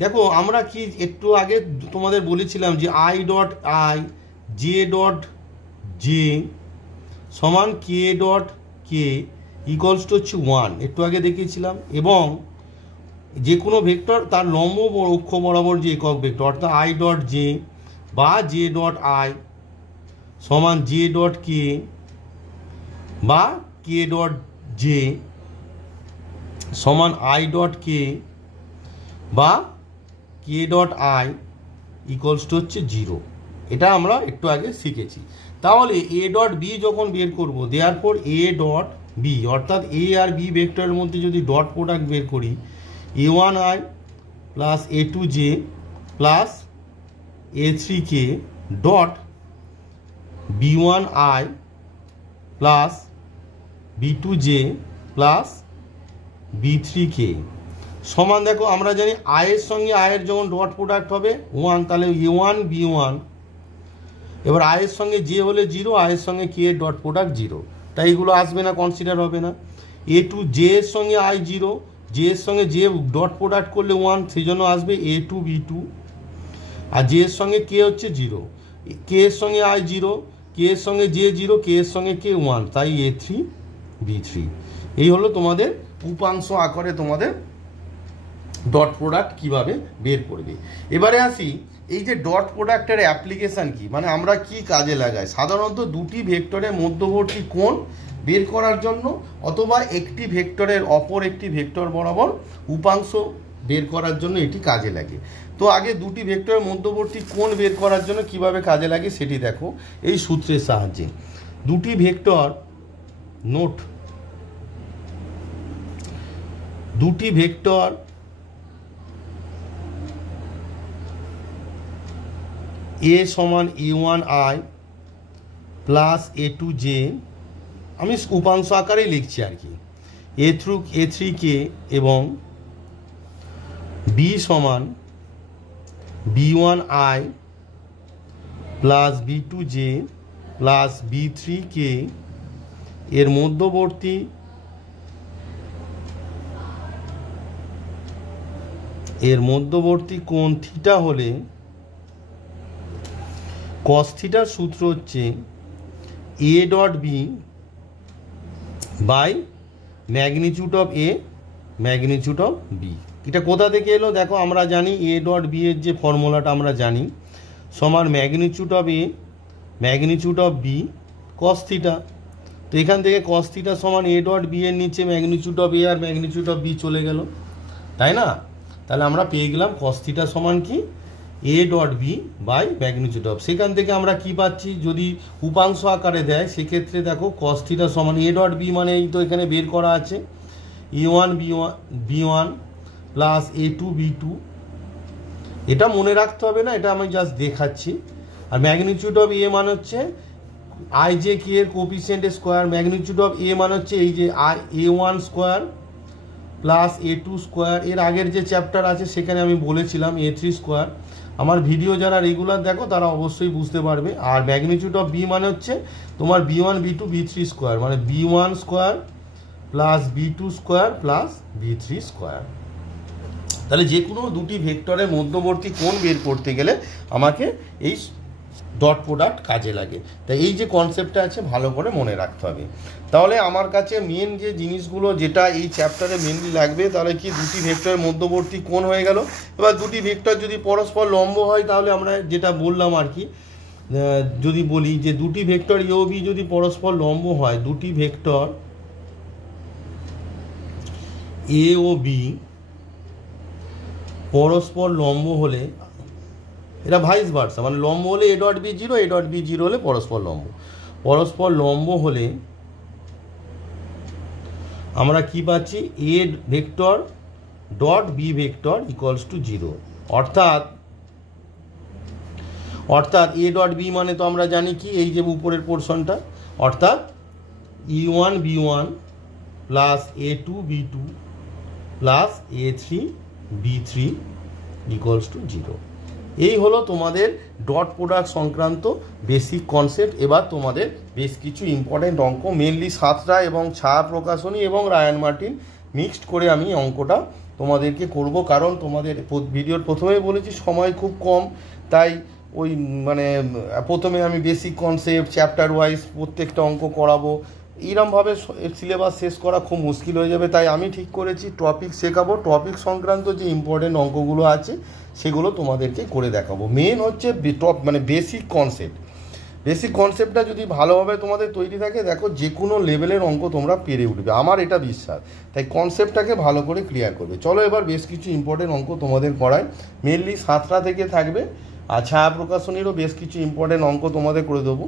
দেখো আমরা কি একটু আগে তোমাদের বলেছিলাম যে I dot I J dot J সমান কে ডট কে ইকুয়ালস টু হচ্ছে 1, একটু আগে দেখিয়েছিলাম। এবং যে কোনো ভেক্টর তার লম্ব অক্ষ বরাবর যে একক ভেক্টর, অর্থাৎ আই ডট জে বা জে ডট আই সমান জে ডট কে বা কে ডট জে সমান আই ডট কে বা K dot I equals to হচ্ছে 0। এটা আমরা একটু আগে শিখেছি। তাহলে এ ডট বি যখন বের করব, দেয়ারপর এ ডট বি অর্থাৎ এ আর বি ভেক্টরের মধ্যে যদি ডট প্রোডাক্ট বের করি, a1i plus a2j plus a3k dot b1i plus b2j plus b3k সমান, দেখো আমরা জানি আয়ের সঙ্গে আয়ের যখন ডট প্রোডাক্ট হবে 1, তাহলে a1 b1, এবার আয়ের সঙ্গে জে হলে 0, আয়ের সঙ্গে কে এর ডট প্রোডাক্ট 0, তাই এগুলো আসবে না, কনসিডার হবে না। a2 জে এর সঙ্গে আই 0, জে এর সঙ্গে জে ডট প্রোডাক্ট করলে 1, সেই জন্য আসবে a2 b2, আর জে এর সঙ্গে কে হচ্ছে 0, কে এর সঙ্গে আই 0, কে এর সঙ্গে জে 0, কে এর সঙ্গে কে 1, তাই a3 b3। এই হলো তোমাদের উপাংশ আকারে তোমাদের ডট প্রোডাক্ট কিভাবে বের করবে। এবারে আসি এই যে ডট প্রোডাক্টের অ্যাপ্লিকেশান কি, মানে আমরা কি কাজে লাগাই। সাধারণত দুটি ভেক্টরের মধ্যবর্তী কোণ বের করার জন্য অথবা একটি ভেক্টরের অপর একটি ভেক্টর বরাবর উপাংশ বের করার জন্য এটি কাজে লাগে। তো আগে দুটি ভেক্টরের মধ্যবর্তী কোণ বের করার জন্য কিভাবে কাজে লাগে সেটি দেখো এই সূত্রের সাহায্যে। দুটি ভেক্টর নোট, দুটি ভেক্টর এ সমান a1i প্লাস a2j, আমি উপাংশ আকারেই লিখছি আর কি, a3k এবং b সমান b1i plus b2j plus b3k এর মধ্যবর্তী কোণ থিটা হলে কস থিটার সূত্র হচ্ছে A dot B by magnitude of A magnitude of B. এটা কোথা থেকে এলো দেখো, আমরা জানি এ ডট বি এর যে ফর্মুলাটা আমরা জানি, সমান magnitude of A magnitude of B cos theta. তো এখান থেকে কস থিটা সমান এ ডট বি এর নিচে ম্যাগনিটিউড অফ এ আর ম্যাগনিটিউড অফ বি চলে গেল, তাই না? তাহলে আমরা পেয়ে গেলাম কস থিটা সমান কি A dot B by magnitude of. সেখান থেকে আমরা কি পাচ্ছি, যদি উপাংশ আকারে দেয় সেক্ষেত্রে দেখো কস থিটা সমান এ ডট বি মানে এই তো এখানে বের করা আছে এ one B one plus A two B two. এটা মনে রাখতে হবে না, এটা আমি জাস্ট দেখাচ্ছি। আর ম্যাগনিটিউড অফ এ মানে হচ্ছে আই জে কে এর কোপিসিয়েন্ট স্কোয়ার, ম্যাগনিটিউড অফ এ মানে হচ্ছে এই যে এ one square plus A two square. এর আগের যে চ্যাপ্টার আছে সেখানে আমি বলেছিলাম এ থ্রি স্কোয়ার। আমার ভিডিও যারা রেগুলার দেখো তারা অবশ্যই বুঝতে পারবে। আর ম্যাগনিটিউড অফ বি মানে হচ্ছে তোমার B one B two B three square, মানে B one square plus B two square plus B three square. তাহলে যে কোনো দুটি ভেক্টরের মধ্যবর্তী কোণ বের করতে গেলে আমাকে এই ডট প্রোডাক্ট কাজে লাগে। তাই এই যে কনসেপ্টটা আছে ভালো করে মনে রাখতে হবে। তাহলে আমার কাছে মেন যে জিনিসগুলো যেটা এই চ্যাপ্টারে মেনলি লাগবে, তাহলে কি দুটি ভেক্টরের মধ্যবর্তী কোণ হয়ে গেল। এবার দুটি ভেক্টর যদি পরস্পর লম্ব হয় তাহলে আমরা যেটা বললাম আর কি, যদি বলি যে দুটি ভেক্টর এ ও বি যদি পরস্পর লম্ব হয়, দুটি ভেক্টর এ ও বি পরস্পর লম্ব হলে, এটা ভাইস ভার্সা, মানে লম্ব হলে A dot B zero, A dot B zero হলে পরস্পর লম্ব। পরস্পর লম্ব হলে আমরা কি পাচ্ছি, A vector dot B vector equals to zero. অর্থাৎ এ ডট বি মানে তো আমরা জানি কি, এই যে উপরের পোর্শনটা, অর্থাৎ A one B one plus A two B two plus A three B three equals to zero. এই হলো তোমাদের ডট প্রোডাক্ট সংক্রান্ত বেসিক কনসেপ্ট। এবার তোমাদের বেশ কিছু ইম্পর্টেন্ট অঙ্ক, মেনলি সাতটা এবং ছায়া প্রকাশনী এবং রায়ান মার্টিন মিক্সড করে আমি অঙ্কটা তোমাদেরকে করব। কারণ তোমাদের ভিডিওর প্রথমেই বলেছি সময় খুব কম, তাই ওই মানে প্রথমে আমি বেসিক কনসেপ্ট চ্যাপ্টার ওয়াইজ প্রত্যেকটা অঙ্ক করাবো। এইরমভাবে সিলেবাস শেষ করা খুব মুশকিল হয়ে যাবে, তাই আমি ঠিক করেছি টপিক শেখাবো। টপিক সংক্রান্ত যে ইম্পর্টেন্ট অঙ্কগুলো আছে সেগুলো তোমাদেরকে করে দেখাবো। মেন হচ্ছে মানে বেসিক কনসেপ্টটা যদি ভালোভাবে তোমাদের তৈরি থাকে, দেখো যে কোনো লেভেলের অঙ্ক তোমরা পেরে উঠবে, আমার এটা বিশ্বাস। তাই কনসেপ্টটাকে ভালো করে ক্লিয়ার করবে। চলো এবার বেশ কিছু ইম্পর্টেন্ট অঙ্ক তোমাদের করাই, মেনলি সাতটা থেকে থাকবে। আর ছায়া প্রকাশনীরও বেশ কিছু ইম্পর্টেন্ট অঙ্ক তোমাদের করে দেবো।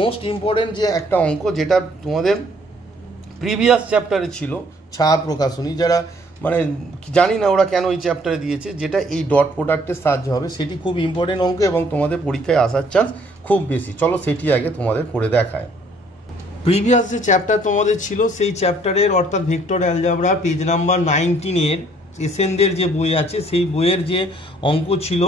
মোস্ট ইম্পর্টেন্ট যে একটা অঙ্ক যেটা তোমাদের প্রিভিয়াস চ্যাপ্টারে ছিল, ছায়া প্রকাশনী, যারা মানে জানি না ওরা কেন এই চ্যাপ্টারে দিয়েছে, যেটা এই ডট প্রোডাক্টের সাহায্যে হবে, সেটি খুব ইম্পর্টেন্ট অঙ্ক এবং তোমাদের পরীক্ষায় আসার চান্স খুব বেশি। চলো সেটি আগে তোমাদের করে দেখায়। প্রিভিয়াস যে চ্যাপ্টার তোমাদের ছিল সেই চ্যাপ্টারের অর্থাৎ ভেক্টর অ্যালজেব্রা পেজ নাম্বার 19-এর এসেনদের যে বই আছে সেই বইয়ের যে অঙ্ক ছিল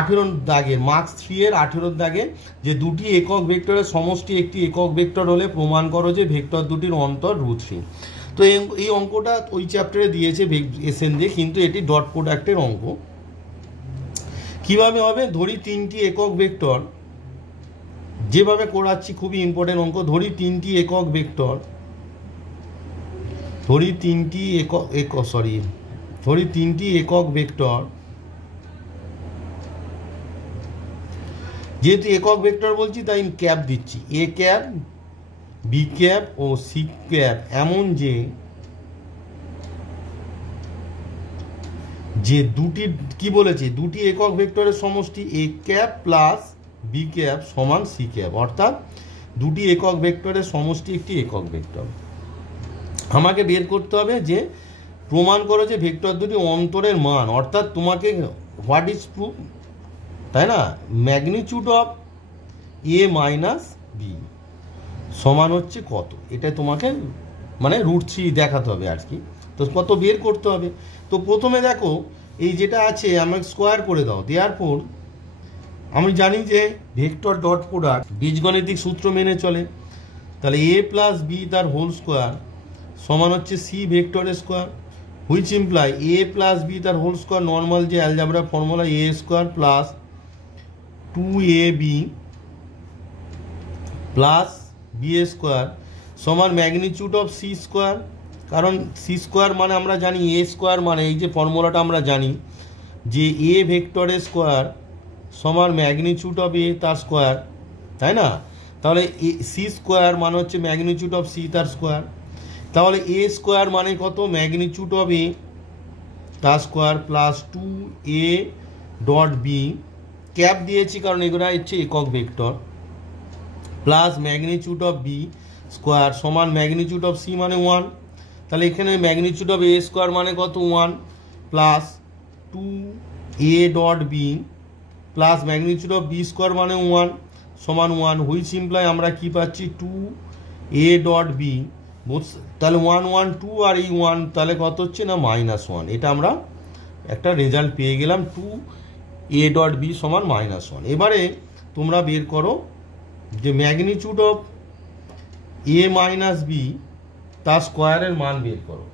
18 দাগের, মার্কস 3-এর 18 দাগে, যে দুটি একক ভেক্টরের সমষ্টি একটি একক ভেক্টর হলে প্রমাণ করো যে ভেক্টর দুটির অন্তর √3। তো এই অঙ্কটা ওই চ্যাপ্টারে দিয়েছে এসেন দিয়ে, কিন্তু এটি ডট প্রোডাক্টের অঙ্ক। কিভাবে হবে, ধরি তিনটি একক ভেক্টর, যেভাবে করাচ্ছি খুবই ইম্পর্টেন্ট অঙ্ক। ধরি তিনটি একক ভেক্টর, ধরি তিনটি একক ভেক্টর, যেহেতু একক ভেক্টর বলছি তাই ক্যাপ দিচ্ছি, A cap B cap O C cap, এমন যে দুটি কি বলেছে, দুটি একক ভেক্টরের সমষ্টি A cap plus B cap সমান সি ক্যাপ, অর্থাৎ দুটি একক ভেক্টরের সমষ্টি একটি একক ভেক্টর। আমাকে বের করতে হবে যে প্রমাণ করো যে ভেক্টর দুটি অন্তরের মান, অর্থাৎ তোমাকে হোয়াট ইজ প্রুফ, তাই না, magnitude of A minus B সমান হচ্ছে কত, এটা তোমাকে মানে √3 দেখাতে হবে আর কি। তো কত বের করতে হবে, তো প্রথমে দেখো এই যেটা আছে আমাকে স্কোয়ার করে দাও। দেওয়ার পর আমি জানি যে ভেক্টর ডট প্রোডাক্ট বীজগণিতিক সূত্র মেনে চলে, তাহলে এ প্লাস বি তার হোল স্কোয়ার সমান হচ্ছে সি ভেক্টরের square, which imply A plus B তার হোল স্কোয়ার, নর্মাল যে algebra formula A square plus 2ab plus B square সমান ম্যাগনিটিউড অফ সি স্কোয়ার। কারণ সি স্কোয়ার মানে আমরা জানি এ স্কোয়ার, মানে এই যে ফর্মুলাটা আমরা জানি যে এ ভেক্টরের স্কোয়ার সমান ম্যাগনিচিউড অফ এ তার স্কোয়ার, তাই না? তাহলে সি স্কোয়ার মানে হচ্ছে ম্যাগনিচিউড অফ সি তার স্কোয়ার। তাহলে এ স্কোয়ার মানে কত? ম্যাগনিচিউড অফ এ তার square plus 2a dot B, cap দিয়েছি কারণ এগুলো হচ্ছে একক vector, plus magnitude of B square সমান ম্যাগনিচিউড অফ সি মানে 1। তাহলে এখানে ম্যাগনিচিউড অফ এ স্কোয়ার মানে কত? 1 plus 2a dot B plus magnitude of B square মানে 1 সমান 1, হুইচ ইমপ্লাই আমরা কি পাচ্ছি? 2a ডট বি, তাহলে 1 1 2 আর এই 1 তাহলে কত হচ্ছে না -1। এটা আমরা একটা রেজাল্ট পেয়ে গেলাম, 2a ডট বি সমান -1। এবারে তোমরা বের করো যে magnitude of A minus B তার স্কোয়ারের মান বের করো।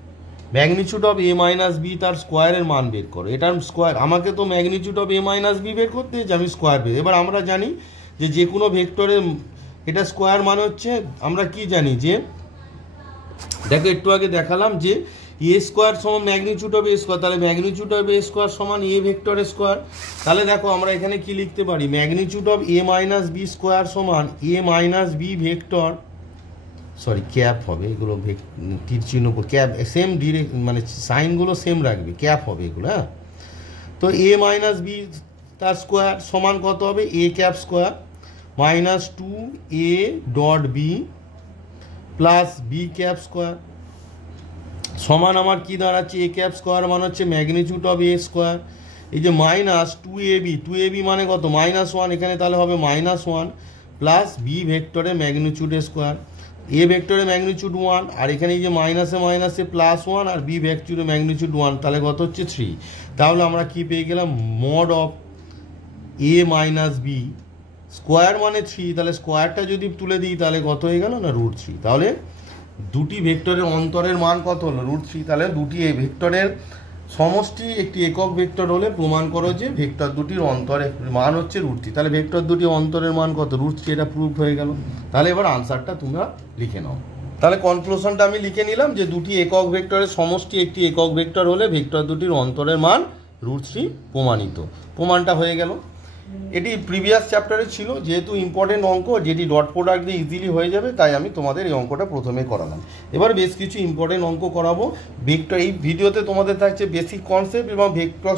Magnitude of A minus B তার স্কোয়ারের মান বের করো। এটার স্কোয়ার আমাকে তো magnitude of A minus B বের করতে হচ্ছে, আমি স্কোয়ার বের। এবার আমরা জানি যে কোনো ভেক্টরের এটা স্কোয়ার মানে হচ্ছে, আমরা কি জানি যে দেখো একটু আগে দেখালাম যে এ স্কোয়ার সমান ম্যাগনিচিউড অফ এ স্কোয়ার, তাহলে ম্যাগনিচিউড অফ এ স্কোয়ার সমান এ ভেক্টরের স্কোয়ার। তাহলে দেখো আমরা এখানে কি লিখতে পারি? Magnitude of A minus B square সমান A minus B vector, sorry cap হবে এগুলো, তীর চিহ্ন ক্যাপ সেম ডিরেক্ট মানে সাইনগুলো সেম রাখবে, ক্যাপ হবে এগুলো। হ্যাঁ, তো এ মাইনাস বি তার স্কোয়ার সমান কত হবে? A cap square minus 2a dot B plus B cap square সমান আমার কি দাঁড়াচ্ছে? এ ক্যাপ স্কোয়ার মানে হচ্ছে ম্যাগনিচিউড অফ এ স্কোয়ার, এই যে মাইনাস 2ab মানে কত? -1, এখানে তাহলে হবে -1 প্লাস বি ভেক্টরের ম্যাগনিচিউড স্কোয়ার, এ ভেক্টরের ম্যাগনিচিউড 1 আর এখানে এই যে মাইনাসে মাইনাসে +1 আর বি ভেক্টরের ম্যাগনিচিউড 1, তাহলে কত হচ্ছে? 3। তাহলে আমরা কি পেয়ে গেলাম? Mod of A minus B square মানে 3, তাহলে স্কোয়ারটা যদি তুলে দিই তাহলে কত হয়ে গেল না? √3। তাহলে দুটি ভেক্টরের অন্তরের মান কত হলো? √3। তাহলে দুটি এই ভেক্টরের সমষ্টি একটি একক ভেক্টর হলে প্রমাণ করো যে ভেক্টর দুটির অন্তরের মান হচ্ছে √3। তাহলে ভেক্টর দুটি অন্তরের মান কত? √3। এটা প্রুফ হয়ে গেল। তাহলে এবার আনসারটা তোমরা লিখে নাও। তাহলে কনক্লুশনটা আমি লিখে নিলাম যে দুটি একক ভেক্টরের সমষ্টি একটি একক ভেক্টর হলে ভেক্টর দুটির অন্তরের মান √3 প্রমাণিত। প্রমাণটা হয়ে গেল। এটি প্রিভিয়াস চ্যাপ্টারে ছিল, যেহেতু ইম্পর্টেন্ট অঙ্ক যেটি ডট প্রোডাক্ট দিয়ে ইজিলি হয়ে যাবে, তাই আমি তোমাদের এই অঙ্কটা প্রথমে করালাম। এবার বেশ কিছু ইম্পর্টেন্ট অঙ্ক করাবো। ভেক্টর এই ভিডিওতে তোমাদের থাকছে বেসিক কনসেপ্ট এবং ভেক্টর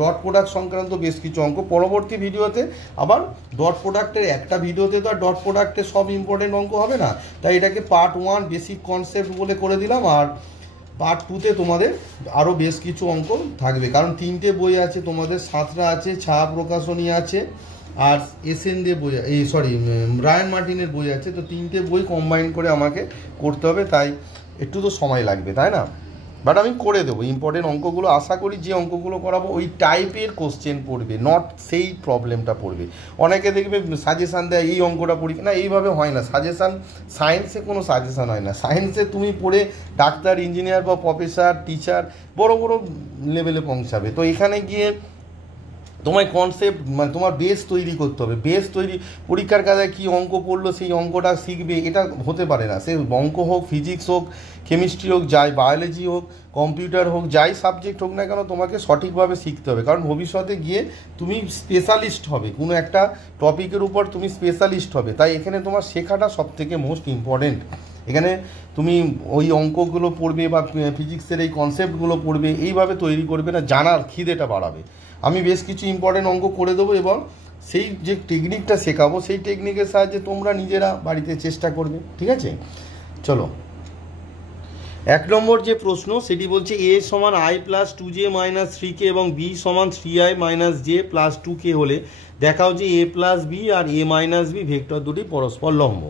ডট প্রোডাক্ট সংক্রান্ত বেশ কিছু অঙ্ক। পরবর্তী ভিডিওতে আবার ডট প্রোডাক্টের একটা ভিডিওতে তো আর ডট প্রোডাক্টের সব ইম্পর্টেন্ট অঙ্ক হবে না, তাই এটাকে পার্ট 1 বেসিক কনসেপ্ট বলে করে দিলাম। আর পার্ট 2তে তোমাদের আরও বেশ কিছু অঙ্ক থাকবে, কারণ 3টে বই আছে তোমাদের, সাঁতরা আছে, ছায়া প্রকাশনী আছে, আর এসএন দে বই, রায়ান মার্টিনের বই আছে। তো 3টে বই কম্বাইন করে আমাকে করতে হবে, তাই একটু তো সময় লাগবে, তাই না? বাট আমি করে দেবো ইম্পর্টেন্ট অঙ্কগুলো। আশা করি যে অঙ্কগুলো করাবো ওই টাইপের কোশ্চেন পড়বে, নট সেই প্রবলেমটা পড়বে। অনেকে দেখবে সাজেশান দেয় এই অঙ্কটা পড়ি না, এইভাবে হয় না। সাজেশান সায়েন্সে কোনো সাজেশান হয় না। সায়েন্সে তুমি পড়ে ডাক্তার, ইঞ্জিনিয়ার বা প্রফেসর, টিচার বড় বড় লেভেলে পৌঁছাবে। তো এখানে গিয়ে তোমায় কনসেপ্ট মানে তোমার বেস তৈরি করতে হবে। বেস তৈরি, পরীক্ষার কাজে কী অঙ্ক পড়লো সেই অঙ্কটা শিখবে, এটা হতে পারে না। সে অঙ্ক হোক, ফিজিক্স হোক, কেমিস্ট্রি হোক, যাই বায়োলজি হোক, কম্পিউটার হোক, যাই সাবজেক্ট হোক না কেন, তোমাকে সঠিকভাবে শিখতে হবে। কারণ ভবিষ্যতে গিয়ে তুমি স্পেশালিস্ট হবে, কোনো একটা টপিকের উপর তুমি স্পেশালিস্ট হবে। তাই এখানে তোমার শেখাটা সবথেকে মোস্ট ইম্পর্টেন্ট। এখানে তুমি ওই অঙ্কগুলো পড়বে বা ফিজিক্সের এই কনসেপ্টগুলো পড়বে, এইভাবে তৈরি করবে না, জানার খিদেটা বাড়াবে। আমি বেশ কিছু ইম্পর্টেন্ট অঙ্ক করে দেবো এবং সেই যে টেকনিকটা শেখাবো সেই টেকনিকের সাহায্যে তোমরা নিজেরা বাড়িতে চেষ্টা করবে। ঠিক আছে, চলো 1 নম্বর যে প্রশ্ন সেটি বলছে a সমান i plus 2j minus 3k এবং b সমান 3i minus j plus 2k হলে দেখাও যে a প্লাস b আর a মাইনাস b ভেক্টর দুটি পরস্পর লম্ব।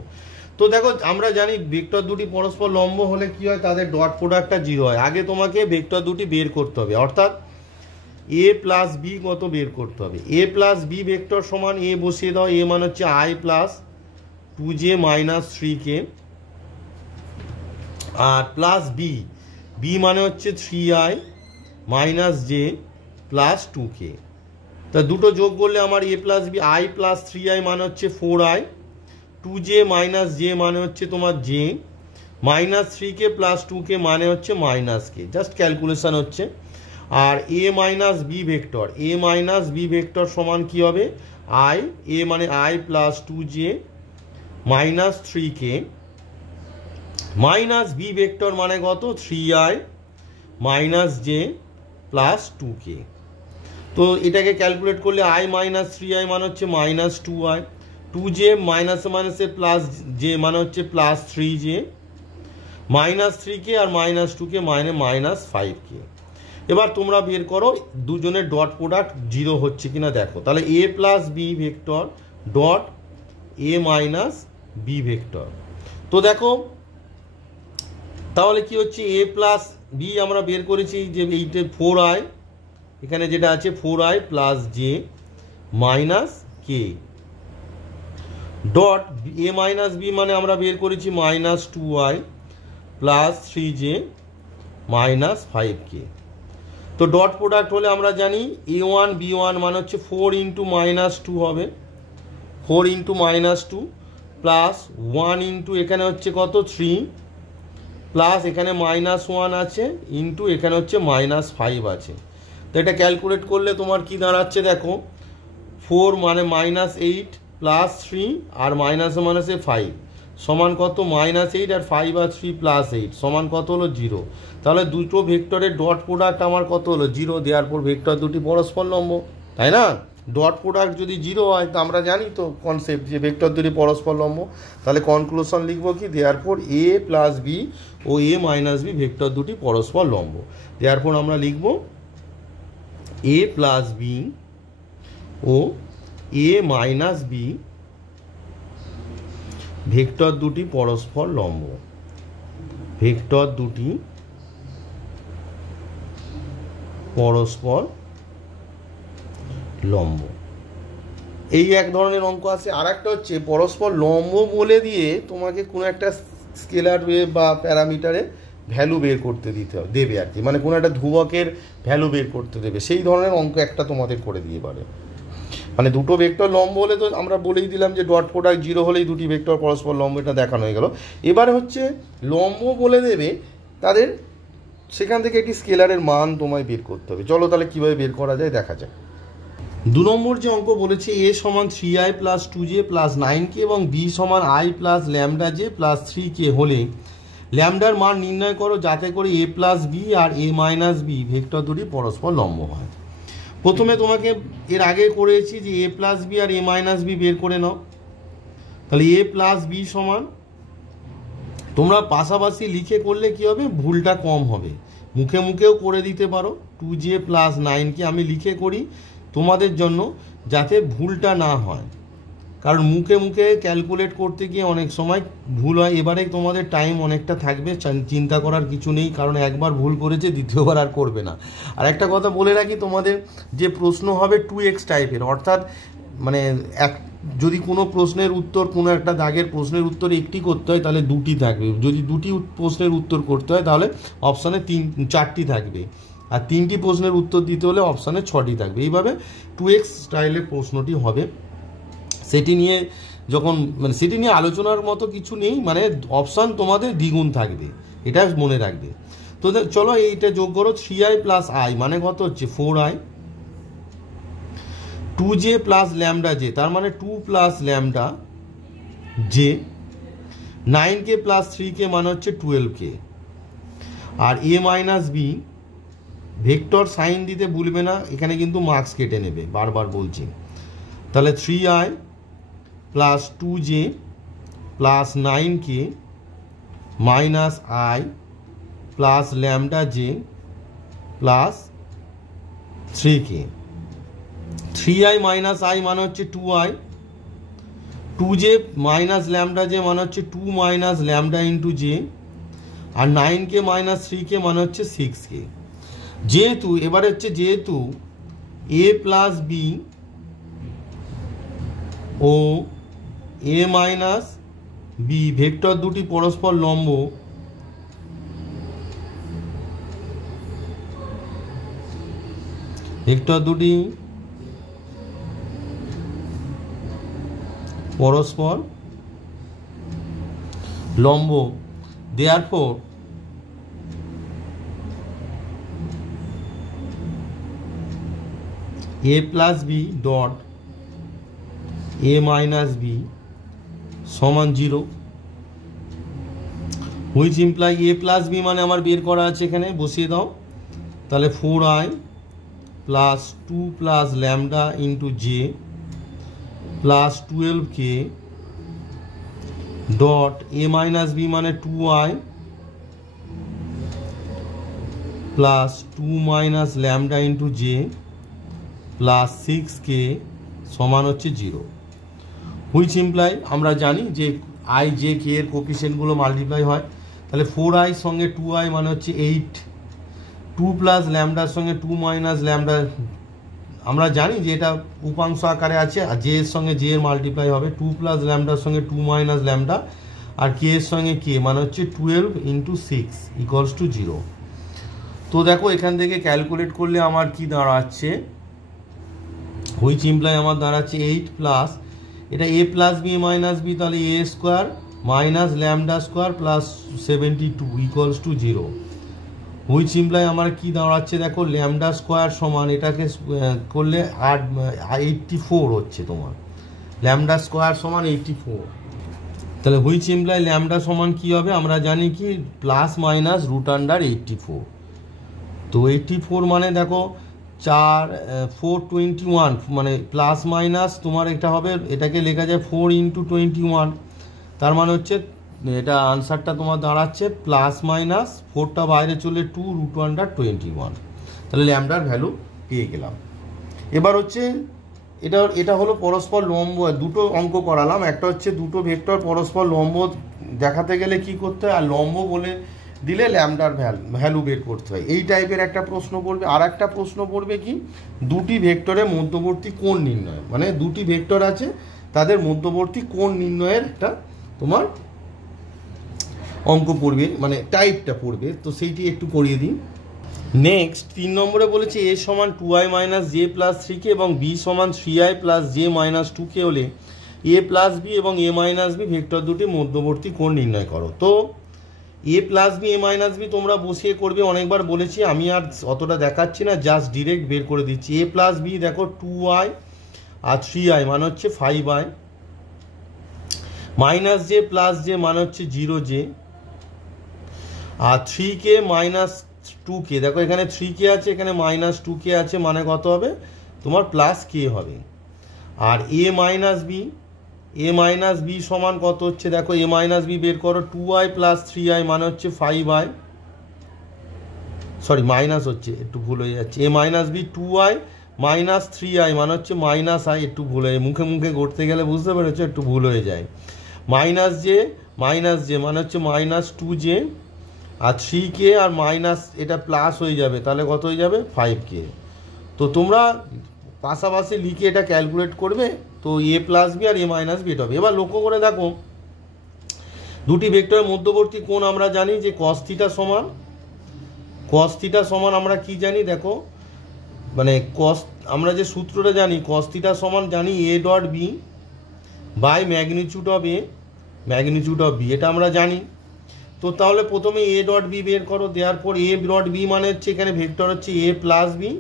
তো দেখো আমরা জানি ভেক্টর দুটি পরস্পর লম্ব হলে কি হয়, তাদের ডট প্রোডাক্টটা 0 হয়। আগে তোমাকে ভেক্টর দুটি বের করতে হবে, অর্থাৎ a প্লাস b কত বের করতে হবে। a প্লাস b ভেক্টর সমান a বসিয়ে দাও, a মানে হচ্ছে i plus 2j minus 3k আর প্লাস b মানে হচ্ছে 3i minus j plus 2k। তা দুটো যোগ করলে আমার a plus b, i plus 3i মানে হচ্ছে 4i, 2j মাইনাস j মানে হচ্ছে তোমার j, minus 3k plus 2k মানে হচ্ছে মাইনাস k। জাস্ট ক্যালকুলেশন হচ্ছে। আর A minus B vector, A minus B vector সমান কী হবে, আই, এ মানে i plus 2j minus 3k minus B vector মানে কত, 3i minus J plus 2k। তো এটাকে ক্যালকুলেট করলে আই মাইনাস 3i মানে হচ্ছে মাইনাস 2i, 2j মাইনাসে মাইনাসে প্লাস জে মানে হচ্ছে প্লাস 3j মাইনাস 3k আর মাইনাস 2k মানে মাইনাস 5k। এবার তোমরা বের করো দুজনের ডট প্রোডাক্ট 0 হচ্ছে কিনা দেখো। তাহলে A plus B vector dot A minus B vector. তো দেখো তাহলে কি হচ্ছে, এ প্লাস বি আমরা বের করেছি যে এইটা 4i, এখানে যেটা আছে 4i plus j minus k dot এ মাইনাস বি মানে আমরা বের করেছি minus 2i plus 3j minus 5k। তো ডট প্রোডাক্ট হলে আমরা জানি a1 b1 মানে হচ্ছে 4 ইন্টু মাইনাস 2 হবে, 4 ইন্টু মাইনাস 2 প্লাস 1 ইন্টু এখানে হচ্ছে কত 3 প্লাস এখানে মাইনাস 1 আছে ইন্টু এখানে হচ্ছে মাইনাস 5 আছে। তো এটা ক্যালকুলেট করলে তোমার কি দাঁড়াচ্ছে দেখো, 4 মানে মাইনাস 8 প্লাস 3 আর মাইনাসে মাইনাসে 5 সমান কত, মাইনাস 8 আর 5 আর 3 প্লাস 8 সমান কত হলো 0। তাহলে দুটো ভেক্টরের ডট প্রোডাক্ট আমার কত হলো 0, দেওয়ার পর ভেক্টর দুটি পরস্পর লম্ব, তাই না? ডট প্রোডাক্ট যদি 0 হয় তো আমরা জানি তো কনসেপ্ট যে ভেক্টর দুটি পরস্পর লম্ব। তাহলে কনক্লুশন লিখবো কি, দেওয়ার পর এ প্লাস বি ও এ মাইনাস বি ভেক্টর দুটি পরস্পর লম্ব। দেওয়ার পর আমরা লিখব এ প্লাস বি ও এ মাইনাস বি ভেক্টর দুটি পরস্পর লম্ব, ভেক্টর দুটি পরস্পর লম্ব। এই এক ধরনের অঙ্ক আছে। আর একটা হচ্ছে পরস্পর লম্ব বলে দিয়ে তোমাকে কোনো একটা স্কেলার বা প্যারামিটারে ভ্যালু বের করতে দেবে আর কি, মানে কোনো একটা ধ্রুবকের ভ্যালু বের করতে দেবে, সেই ধরনের অঙ্ক একটা তোমাদের করে দিয়ে পারে। মানে দুটো ভেক্টর লম্ব হলে তো আমরা বলেই দিলাম যে ডট প্রোডাক্ট 0 হলেই দুটি ভেক্টর পরস্পর লম্ব, এটা দেখানো হয়ে গেল। এবারে হচ্ছে লম্ব বলে দেবে তাদের, সেখান থেকে একটি স্কেলারের মান তোমায় বের করতে হবে। চলো তাহলে কীভাবে বের করা যায় দেখা যাক। 2 নম্বর যে অঙ্ক বলেছে এ সমান 3i plus 2j plus 9k এবং বি সমান i plus lambda J plus 3k হলে ল্যামডার মান নির্ণয় করো যাতে করে এ plus B R A minus B vector দুটি পরস্পর লম্ব হয়। প্রথমে তোমাকে এর আগে করেছি যে এ plus B R A minus B বের করে নাও। তাহলে এ প্লাস বি সমান, তোমরা পাশাপাশি লিখে করলে কি হবে, ভুলটা কম হবে, মুখে মুখেও করে দিতে পারো। 2j প্লাস 9k আমি লিখে করি তোমাদের জন্য যাতে ভুলটা না হয়, কারণ মুখে মুখে ক্যালকুলেট করতে গিয়ে অনেক সময় ভুল হয়। এবারে তোমাদের টাইম অনেকটা থাকবে, চিন্তা করার কিছু নেই, কারণ একবার ভুল করেছে দ্বিতীয়বার আর করবে না। আর একটা কথা বলে রাখি, তোমাদের যে প্রশ্ন হবে 2x টাইপের, অর্থাৎ মানে যদি কোনো প্রশ্নের উত্তর, কোনো একটা দাগের প্রশ্নের উত্তর একটি করতে হয় তাহলে 2টি থাকবে, যদি 2টি প্রশ্নের উত্তর করতে হয় তাহলে অপশানে 4টি থাকবে, আর 3টি প্রশ্নের উত্তর দিতে হলে অপশানে 6টি থাকবে। এইভাবে 2x স্টাইলের প্রশ্নটি হবে। সেটি নিয়ে যখন মানে সেটি নিয়ে আলোচনার মতো কিছু নেই, মানে অপশান তোমাদের দ্বিগুণ থাকবে, এটা মনে রাখবে। তো চলো এইটা যোগ করো, 3i প্লাস আই মানে কত হচ্ছে 4i, 2j plus lambda J তার মানে 2 plus lambda J, 9k plus 3k মানে হচ্ছে 12k, R A minus B vector sign দিতে ভুলবে না, এখানে কিন্তু মার্কস কেটে নেবে, বারবার বলছি। তাহলে 3i plus 2j plus 9k minus I plus lambda J plus 3k, 3i minus I মানে হচ্ছে 2i, 2j minus lambda J মানে হচ্ছে 2 মাইনাস ল্যামডা ইন্টু জে, আর 9k মাইনাস 3k মানে হচ্ছে 6k। যেহেতু এবারে হচ্ছে যেহেতু এ প্লাস বি ও এ মাইনাস বি ভেক্টর দুটি পরস্পর লম্ব, ভেক্টর দুটি পরস্পর লম্ব, therefore a plus B dot A minus B সমান 0, which imply A plus b মানে আমার বের করা আছে, এখানে বসিয়ে দাও। তাহলে 4i plus 2 plus lambda into j plus 12k dot এ মাইনাস বি মানে 2i plus 2 minus lambda into j plus 6k সমান হচ্ছে 0, হুইচ ইমপ্লাই আমরা জানি যে আই জে কে এর কোফিশিয়েন্টগুলো মাল্টিপ্লাই হয়। তাহলে 4i সঙ্গে 2i মানে হচ্ছে 8, 2 প্লাস ল্যামডার সঙ্গে 2 মাইনাস ল্যামডা, আমরা জানি যে এটা উপাংশ আকারে আছে, আর জে এর সঙ্গে জে এর মাল্টিপ্লাই হবে, 2 প্লাস ল্যামডার সঙ্গে 2 মাইনাস ল্যামডা, আর কে এর সঙ্গে কে মানে হচ্ছে 12 ইন্টু 6 ইকুয়ালস টু 0। তো দেখো এখান থেকে ক্যালকুলেট করলে আমার কি দাঁড়াচ্ছে, হুইচ ইমপ্লাই আমার দাঁড়াচ্ছে 8 প্লাস এটা A plus B minus B, তাহলে A square minus lambda square plus 72 equals to 0, which imply আমার কি দাঁড়াচ্ছে দেখো ল্যামডা স্কোয়ার সমান এটাকে করলে 84 হচ্ছে তোমার, ল্যামডা স্কোয়ার সমান 84। তাহলে হুইচ ইমপ্লাই ল্যামডা সমান কি হবে, আমরা জানি কি প্লাস মাইনাস রুট আন্ডার 84। তো 84 মানে দেখো 421 মানে প্লাস মাইনাস তোমার এটা হবে, এটাকে লেখা যায় 4 ইন্টু 21, তার মানে হচ্ছে এটা আনসারটা তোমার দাঁড়াচ্ছে প্লাস মাইনাস 4টা বাইরে চলে 2 রুট আন্ডার 21। তাহলে ল্যামডার ভ্যালু পেয়ে গেলাম। এবার হচ্ছে এটা হলো পরস্পর লম্ব, দুটো অঙ্ক করালাম, একটা হচ্ছে দুটো ভেক্টর পরস্পর লম্ব দেখাতে গেলে কি করতে হয়, আর লম্ব বলে দিলে ল্যামডার ভ্যালু বের করতে হয়, এই টাইপের একটা প্রশ্ন পড়বে। আর একটা প্রশ্ন পড়বে কি, দুটি ভেক্টরের মধ্যবর্তী কোণ নির্ণয়, মানে দুটি ভেক্টর আছে তাদের মধ্যবর্তী কোণ নির্ণয়ের একটা তোমার অঙ্ক পড়বে, মানে টাইপটা পড়বে, তো সেইটি একটু করিয়ে দিই। নেক্সট 3 নম্বরে বলেছে এ সমান 2i minus J plus 3k এবং বি সমান 3i plus j minus 2k হলে এ প্লাস বি এবং এ মাইনাস বি ভেক্টর দুটি মধ্যবর্তী কোণ নির্ণয় করো। তো এ plus B A minus B তোমরা বসিয়ে করবে, অনেকবার বলেছি, আমি আর অতটা দেখাচ্ছি না, জাস্ট ডিরেক্ট বের করে দিচ্ছি। এ প্লাস বি দেখো 2i আর 3i মানে হচ্ছে 5i, minus J plus J মানে হচ্ছে 0j, আর 3k মাইনাস 2k, দেখো এখানে 3k আছে এখানে মাইনাস 2k আছে, মানে কত হবে তোমার প্লাস k হবে। আর এ মাইনাস বি সমান কত হচ্ছে দেখো, এ মাইনাস বি বের করো, 2i প্লাস 3i মানে হচ্ছে 5i, সরি মাইনাস হচ্ছে একটু ভুল হয়ে যাচ্ছে, এ minus B 2i minus 3i মানে হচ্ছে মাইনাস i, একটু ভুল হয়ে মুখে মুখে করতে গেলে বুঝতে পেরেছো একটু ভুল হয়ে যায়, মাইনাস জে মানে হচ্ছে মাইনাস 2j, আর 3k আর মাইনাস এটা প্লাস হয়ে যাবে, তাহলে কত হয়ে যাবে 5k। তো তোমরা পাশাপাশি লিখে এটা ক্যালকুলেট করবে, তো এ plus B R A minus B এটা হবে। এবার লক্ষ্য করে দেখো দুটি ভেক্টরের মধ্যবর্তী কোণ আমরা জানি যে cos থিটা সমান আমরা কি জানি দেখো, মানে আমরা যে সূত্রটা জানি cos থিটা সমান জানি a dot B by magnitude of B, এটা আমরা জানি। তো তাহলে প্রথমে এ ডট বি বের করো, দেওয়ার পর এ ডট বি মানে হচ্ছে এখানে ভেক্টর হচ্ছে A plus B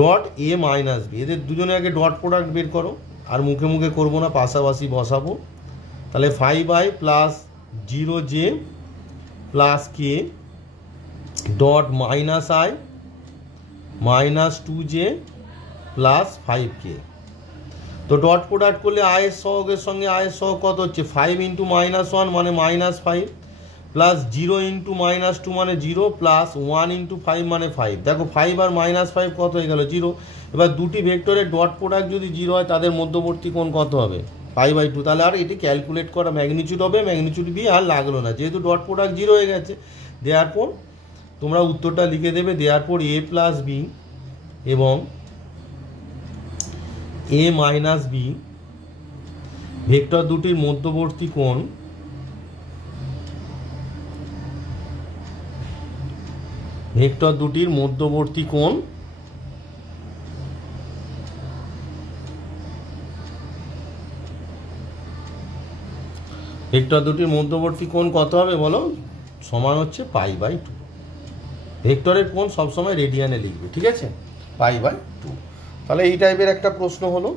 dot A minus B, এদের দুজনে আগে ডট প্রোডাক্ট বের করো, আর মুখে মুখে করবো না, পাশাপাশি বসাবো। তাহলে 5i plus 0j plus k dot minus i minus 2j plus 5k। তো ডট প্রোডাক্ট করলে আয়ের সহগের সঙ্গে আয়ের সহগ কত হচ্ছে 5 ইন্টু মাইনাস 1 মানে মাইনাস 5 প্লাস 0 ইন্টু মাইনাস 2 মানে 0 প্লাস 1 ইন্টু 5 মানে 5। দেখো 5 আর মাইনাস 5 কত হয়ে গেল 0। এবার দুটি ভেক্টরের ডট প্রোডাক্ট যদি 0 হয় তাদের মধ্যবর্তী কোণ কত হবে π/2। তাহলে আর এটি ক্যালকুলেট করা ম্যাগনিটিউড হবে, ম্যাগনিটিউড বি আর লাগলো না, যেহেতু ডট প্রোডাক্ট 0 হয়ে গেছে। দেওয়ার পর তোমরা উত্তরটা লিখে দেবে, দেওয়ার পর এ প্লাস বি এবং এ মাইনাস বি ভেক্টর দুটির মধ্যবর্তী কোণ ভেক্টর দুটির মধ্যবর্তী কোণ কত হবে বলো, সমান হচ্ছে π/2। ভেক্টরের কোণ সবসময় রেডিয়ানে লিখবে, ঠিক আছে। π/2। তাহলে এই টাইপের একটা প্রশ্ন হলো।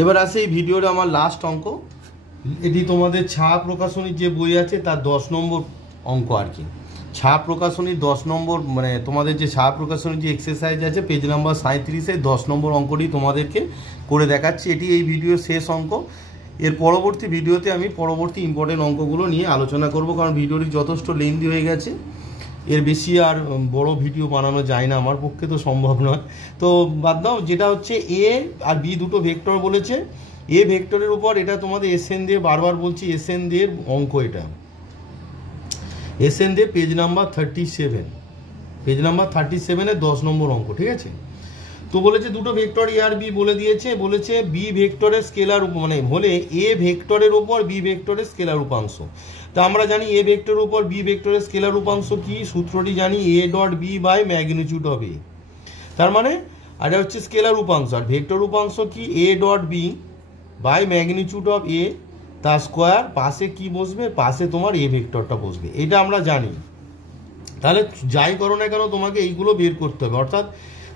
এবার আসে এই ভিডিওর আমার লাস্ট অঙ্ক, এটি তোমাদের ছায়া প্রকাশনীর যে বই আছে তার 10 নম্বর অঙ্ক আর কি। ছায়া প্রকাশনীর 10 নম্বর মানে তোমাদের যে ছায়া প্রকাশনীর যে এক্সারসাইজ আছে পেজ নাম্বার 37-এ 10 নম্বর অঙ্কটি তোমাদেরকে করে দেখাচ্ছি। এটি এই ভিডিওর শেষ অঙ্ক। এর পরবর্তী ভিডিওতে আমি পরবর্তী ইম্পর্টেন্ট অঙ্কগুলো নিয়ে আলোচনা করব, কারণ ভিডিওটি যথেষ্ট লেন্দি হয়ে গেছে, এর বেশি আর বড় ভিডিও বানানো যায় না, আমার পক্ষে তো সম্ভব নয়। তো বাদ দাও, যেটা হচ্ছে এ আর বি দুটো ভেক্টর বলেছে। এ ভেক্টরের উপর এটা তোমাদের এসএন দিয়ে, বারবার বলছি এসএন দিয়ে অঙ্ক, এটা এসএন দিয়ে পেজ নাম্বার 37, পেজ নাম্বার 37-এর 10 নম্বর অঙ্ক, ঠিক আছে। তো বলেছে দুটো ভেক্টর এ আর বি বলে দিয়েছে, বলেছে বি ভেক্টরের স্কেলার মানে হলে এ ভেক্টরের উপর বি ভেক্টরের স্কেলার উপাংশ। তা আমরা জানি এ ভেক্টরের উপর বি ভেক্টরের স্কেলার উপাংশ কি, সূত্রটি জানি A dot B by magnitude of A. তার মানে এটা হচ্ছে স্কেলার উপাংশ, আর ভেক্টর উপাংশ কি A dot B by magnitude of A তার স্কোয়ার, পাশে কি বসবে, পাশে তোমার এ ভেক্টরটা বসবে, এটা আমরা জানি। তাহলে যাই করো না কেন তোমাকে এইগুলো বের করতে হবে, অর্থাৎ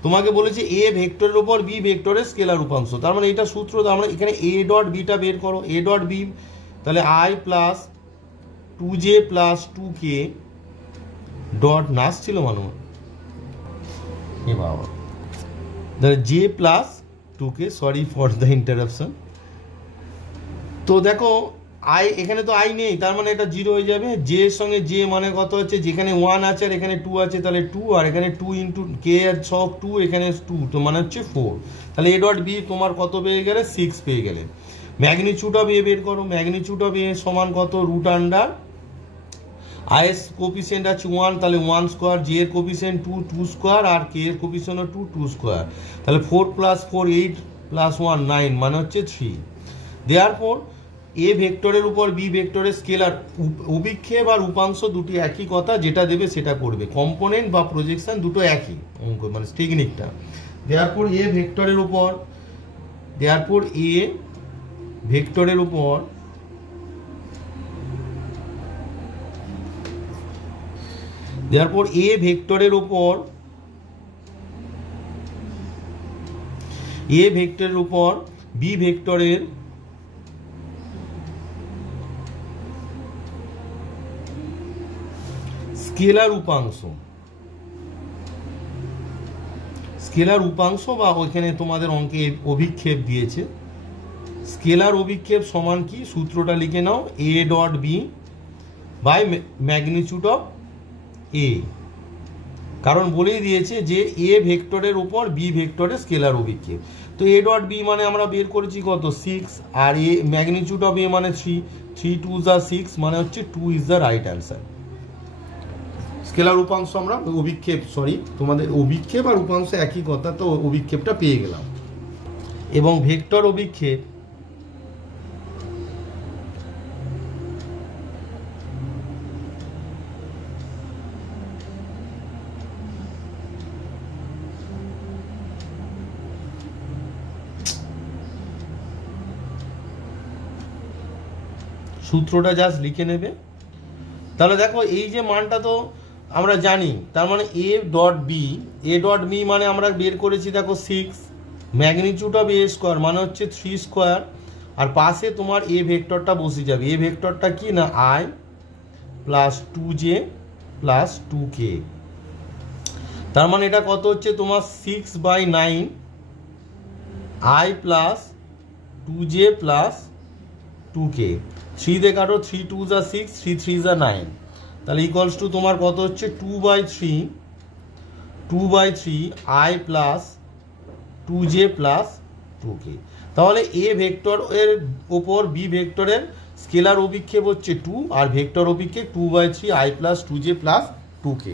তোমাকে বলেছে এ ভেক্টরের উপর বি ভেক্টরের স্কেলার উপাংশ, তার মানে এটা সূত্র। আমরা এখানে এ ডট বিটা বের করো, এ ডট বি তাহলে I plus 2j plus 2k dot নাস ছিল মানুষ এ বাবা, তাহলে j plus 2k, sorry for the interruption. তো দেখো আই, এখানে তো আই নেই, তার মানে এটা 0 হয়ে যাবে। জে এর সঙ্গে জে মানে কত হচ্ছে, যেখানে 1 আছে আর এখানে 2 আছে, তাহলে 2, আর এখানে 2 ইন্টু কে এর ছক 2, এখানে 2, তো মানে হচ্ছে 4। তাহলে এ ডট বি তোমার কত পেয়ে গেলে, 6 পেয়ে গেলে। ম্যাগনিটিউড অফ এ বের করো, ম্যাগনিটিউড অফ এ সমান কত, রুট আন্ডার আই এর কোফিসিয়েন্ট আছে 1, তাহলে 1 স্কোয়ার, জে এর কোফিসিয়েন্ট 2, 2 স্কোয়ার, আর কে এর কোফিসিয়েন্ট 2, 2 স্কোয়ার, তাহলে 4 প্লাস 4 8 প্লাস 1 9 মানে হচ্ছে 3। দেয়ারফর এ ভেক্টরের উপর বি ভেক্টরের স্কেলার অভিক্ষেপ আর উপাংশ দুটি একই কথা, যেটা দেবে সেটা করবে, কম্পোনেন্ট বা প্রজেকশন দুটো একই অঙ্ক, মানে টেকনিকটা। দেয়ারফর এ ভেক্টরের উপর, দেয়ারফর এ ভেক্টরের উপর দেয়ারপর এ ভেক্টরের উপর বি ভেক্টরের স্কেলার উপাংশ, বা ওইখানে তোমাদের অঙ্কে অভিক্ষেপ দিয়েছে, স্কেলার অভিক্ষেপ সমান কি, সূত্রটা লিখে নাও A dot B by magnitude of A, কারণ বলেই দিয়েছে যে এ ভেক্টরের উপর বি ভেক্টরের স্কেলার অভিক্ষেপ। তো এ ডট বি মানে আমরা বের করেছি কত, 6, আর এ ম্যাগনিটিউড অফ এ মানে 3, 3 2 যা 6 মানে হচ্ছে 2 is the right answer. Scalar উপাংশ আমরা অভিক্ষেপ, সরি তোমাদের অভিক্ষেপ আর উপাংশ একই কথা, তো অভিক্ষেপটা পেয়ে গেলাম। এবং ভেক্টর অভিক্ষেপ সূত্রটা জাস্ট লিখে নেবে। তাহলে দেখো এই যে মানটা তো আমরা জানি, তার মানে এ ডট বি মানে আমরা বের করেছি দেখো 6, ম্যাগনিটিউড অফ এ স্কোয়ার মানে হচ্ছে 3 স্কোয়ার, আর পাশে তোমার এ ভেক্টরটা বসে যাবে। এ ভেক্টরটা কি না, I plus 2j plus 2k, তার মানে এটা কত হচ্ছে তোমার 6/9 I plus 2j plus 2k, 3 দিয়ে কাটো, 3 2 যা 6, 3 3 যা 9, তাহলে ইকুয়ালস টু তোমার কত হচ্ছে 2/3 I plus 2j plus 2k। তাহলে এ ভেক্টর এর ওপর বি ভেক্টরের স্কেলার অভিক্ষেপ হচ্ছে 2, আর ভেক্টর অভিক্ষেপ 2/3 I plus 2j plus 2k।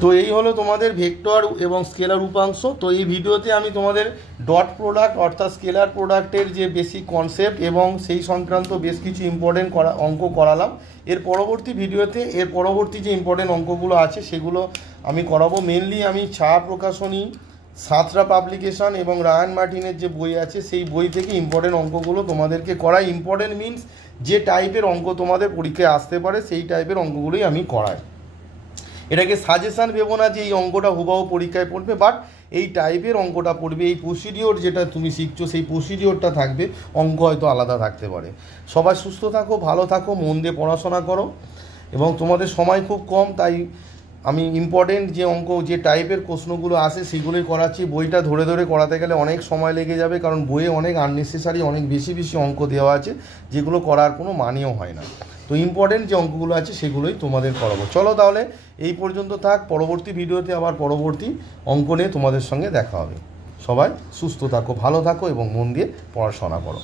তো এই হলো তোমাদের ভেক্টর এবং স্কেলার উপাংশ। তো এই ভিডিওতে আমি তোমাদের ডট প্রোডাক্ট অর্থাৎ স্কেলার প্রোডাক্টের যে বেসিক কনসেপ্ট এবং সেই সংক্রান্ত বেশ কিছু ইম্পর্টেন্ট অঙ্ক করালাম। এর পরবর্তী ভিডিওতে এর পরবর্তী যে ইম্পর্টেন্ট অঙ্কগুলো আছে সেগুলো আমি করাবো। মেনলি আমি ছায়া প্রকাশনী, সাঁতরা পাবলিকেশন এবং রায়ান মার্টিনের যে বই আছে সেই বই থেকে ইম্পর্টেন্ট অঙ্কগুলো তোমাদেরকে করাই। ইম্পর্টেন্ট মিনস যে টাইপের অঙ্ক তোমাদের পরীক্ষায় আসতে পারে সেই টাইপের অঙ্কগুলোই আমি করাই। এটাকে সাজেশান ভেবো না যে এই অঙ্কটা হুবাহু পরীক্ষায় পড়বে, বাট এই টাইপের অঙ্কটা পড়বে, এই প্রসিডিওর যেটা তুমি শিখছো সেই প্রসিডিওরটা থাকবে, অঙ্ক হয়তো আলাদা থাকতে পারে। সবাই সুস্থ থাকো, ভালো থাকো, মন দিয়ে পড়াশোনা করো, এবং তোমাদের সময় খুব কম, তাই আমি ইম্পর্টেন্ট যে অঙ্ক যে টাইপের প্রশ্নগুলো আসে সেগুলোই করাচ্ছি। বইটা ধরে ধরে করাতে গেলে অনেক সময় লেগে যাবে, কারণ বইয়ে অনেক আননেসেসারি অনেক বেশি বেশি অঙ্ক দেওয়া আছে যেগুলো করার কোনো মানেও হয় না। তো ইম্পর্টেন্ট যে অঙ্কগুলো আছে সেগুলোই তোমাদের করাবো। চলো তাহলে এই পর্যন্ত থাক, পরবর্তী ভিডিওতে আবার পরবর্তী অঙ্ক নিয়ে তোমাদের সঙ্গে দেখা হবে। সবাই সুস্থ থাকো, ভালো থাকো এবং মন দিয়ে পড়াশোনা করো।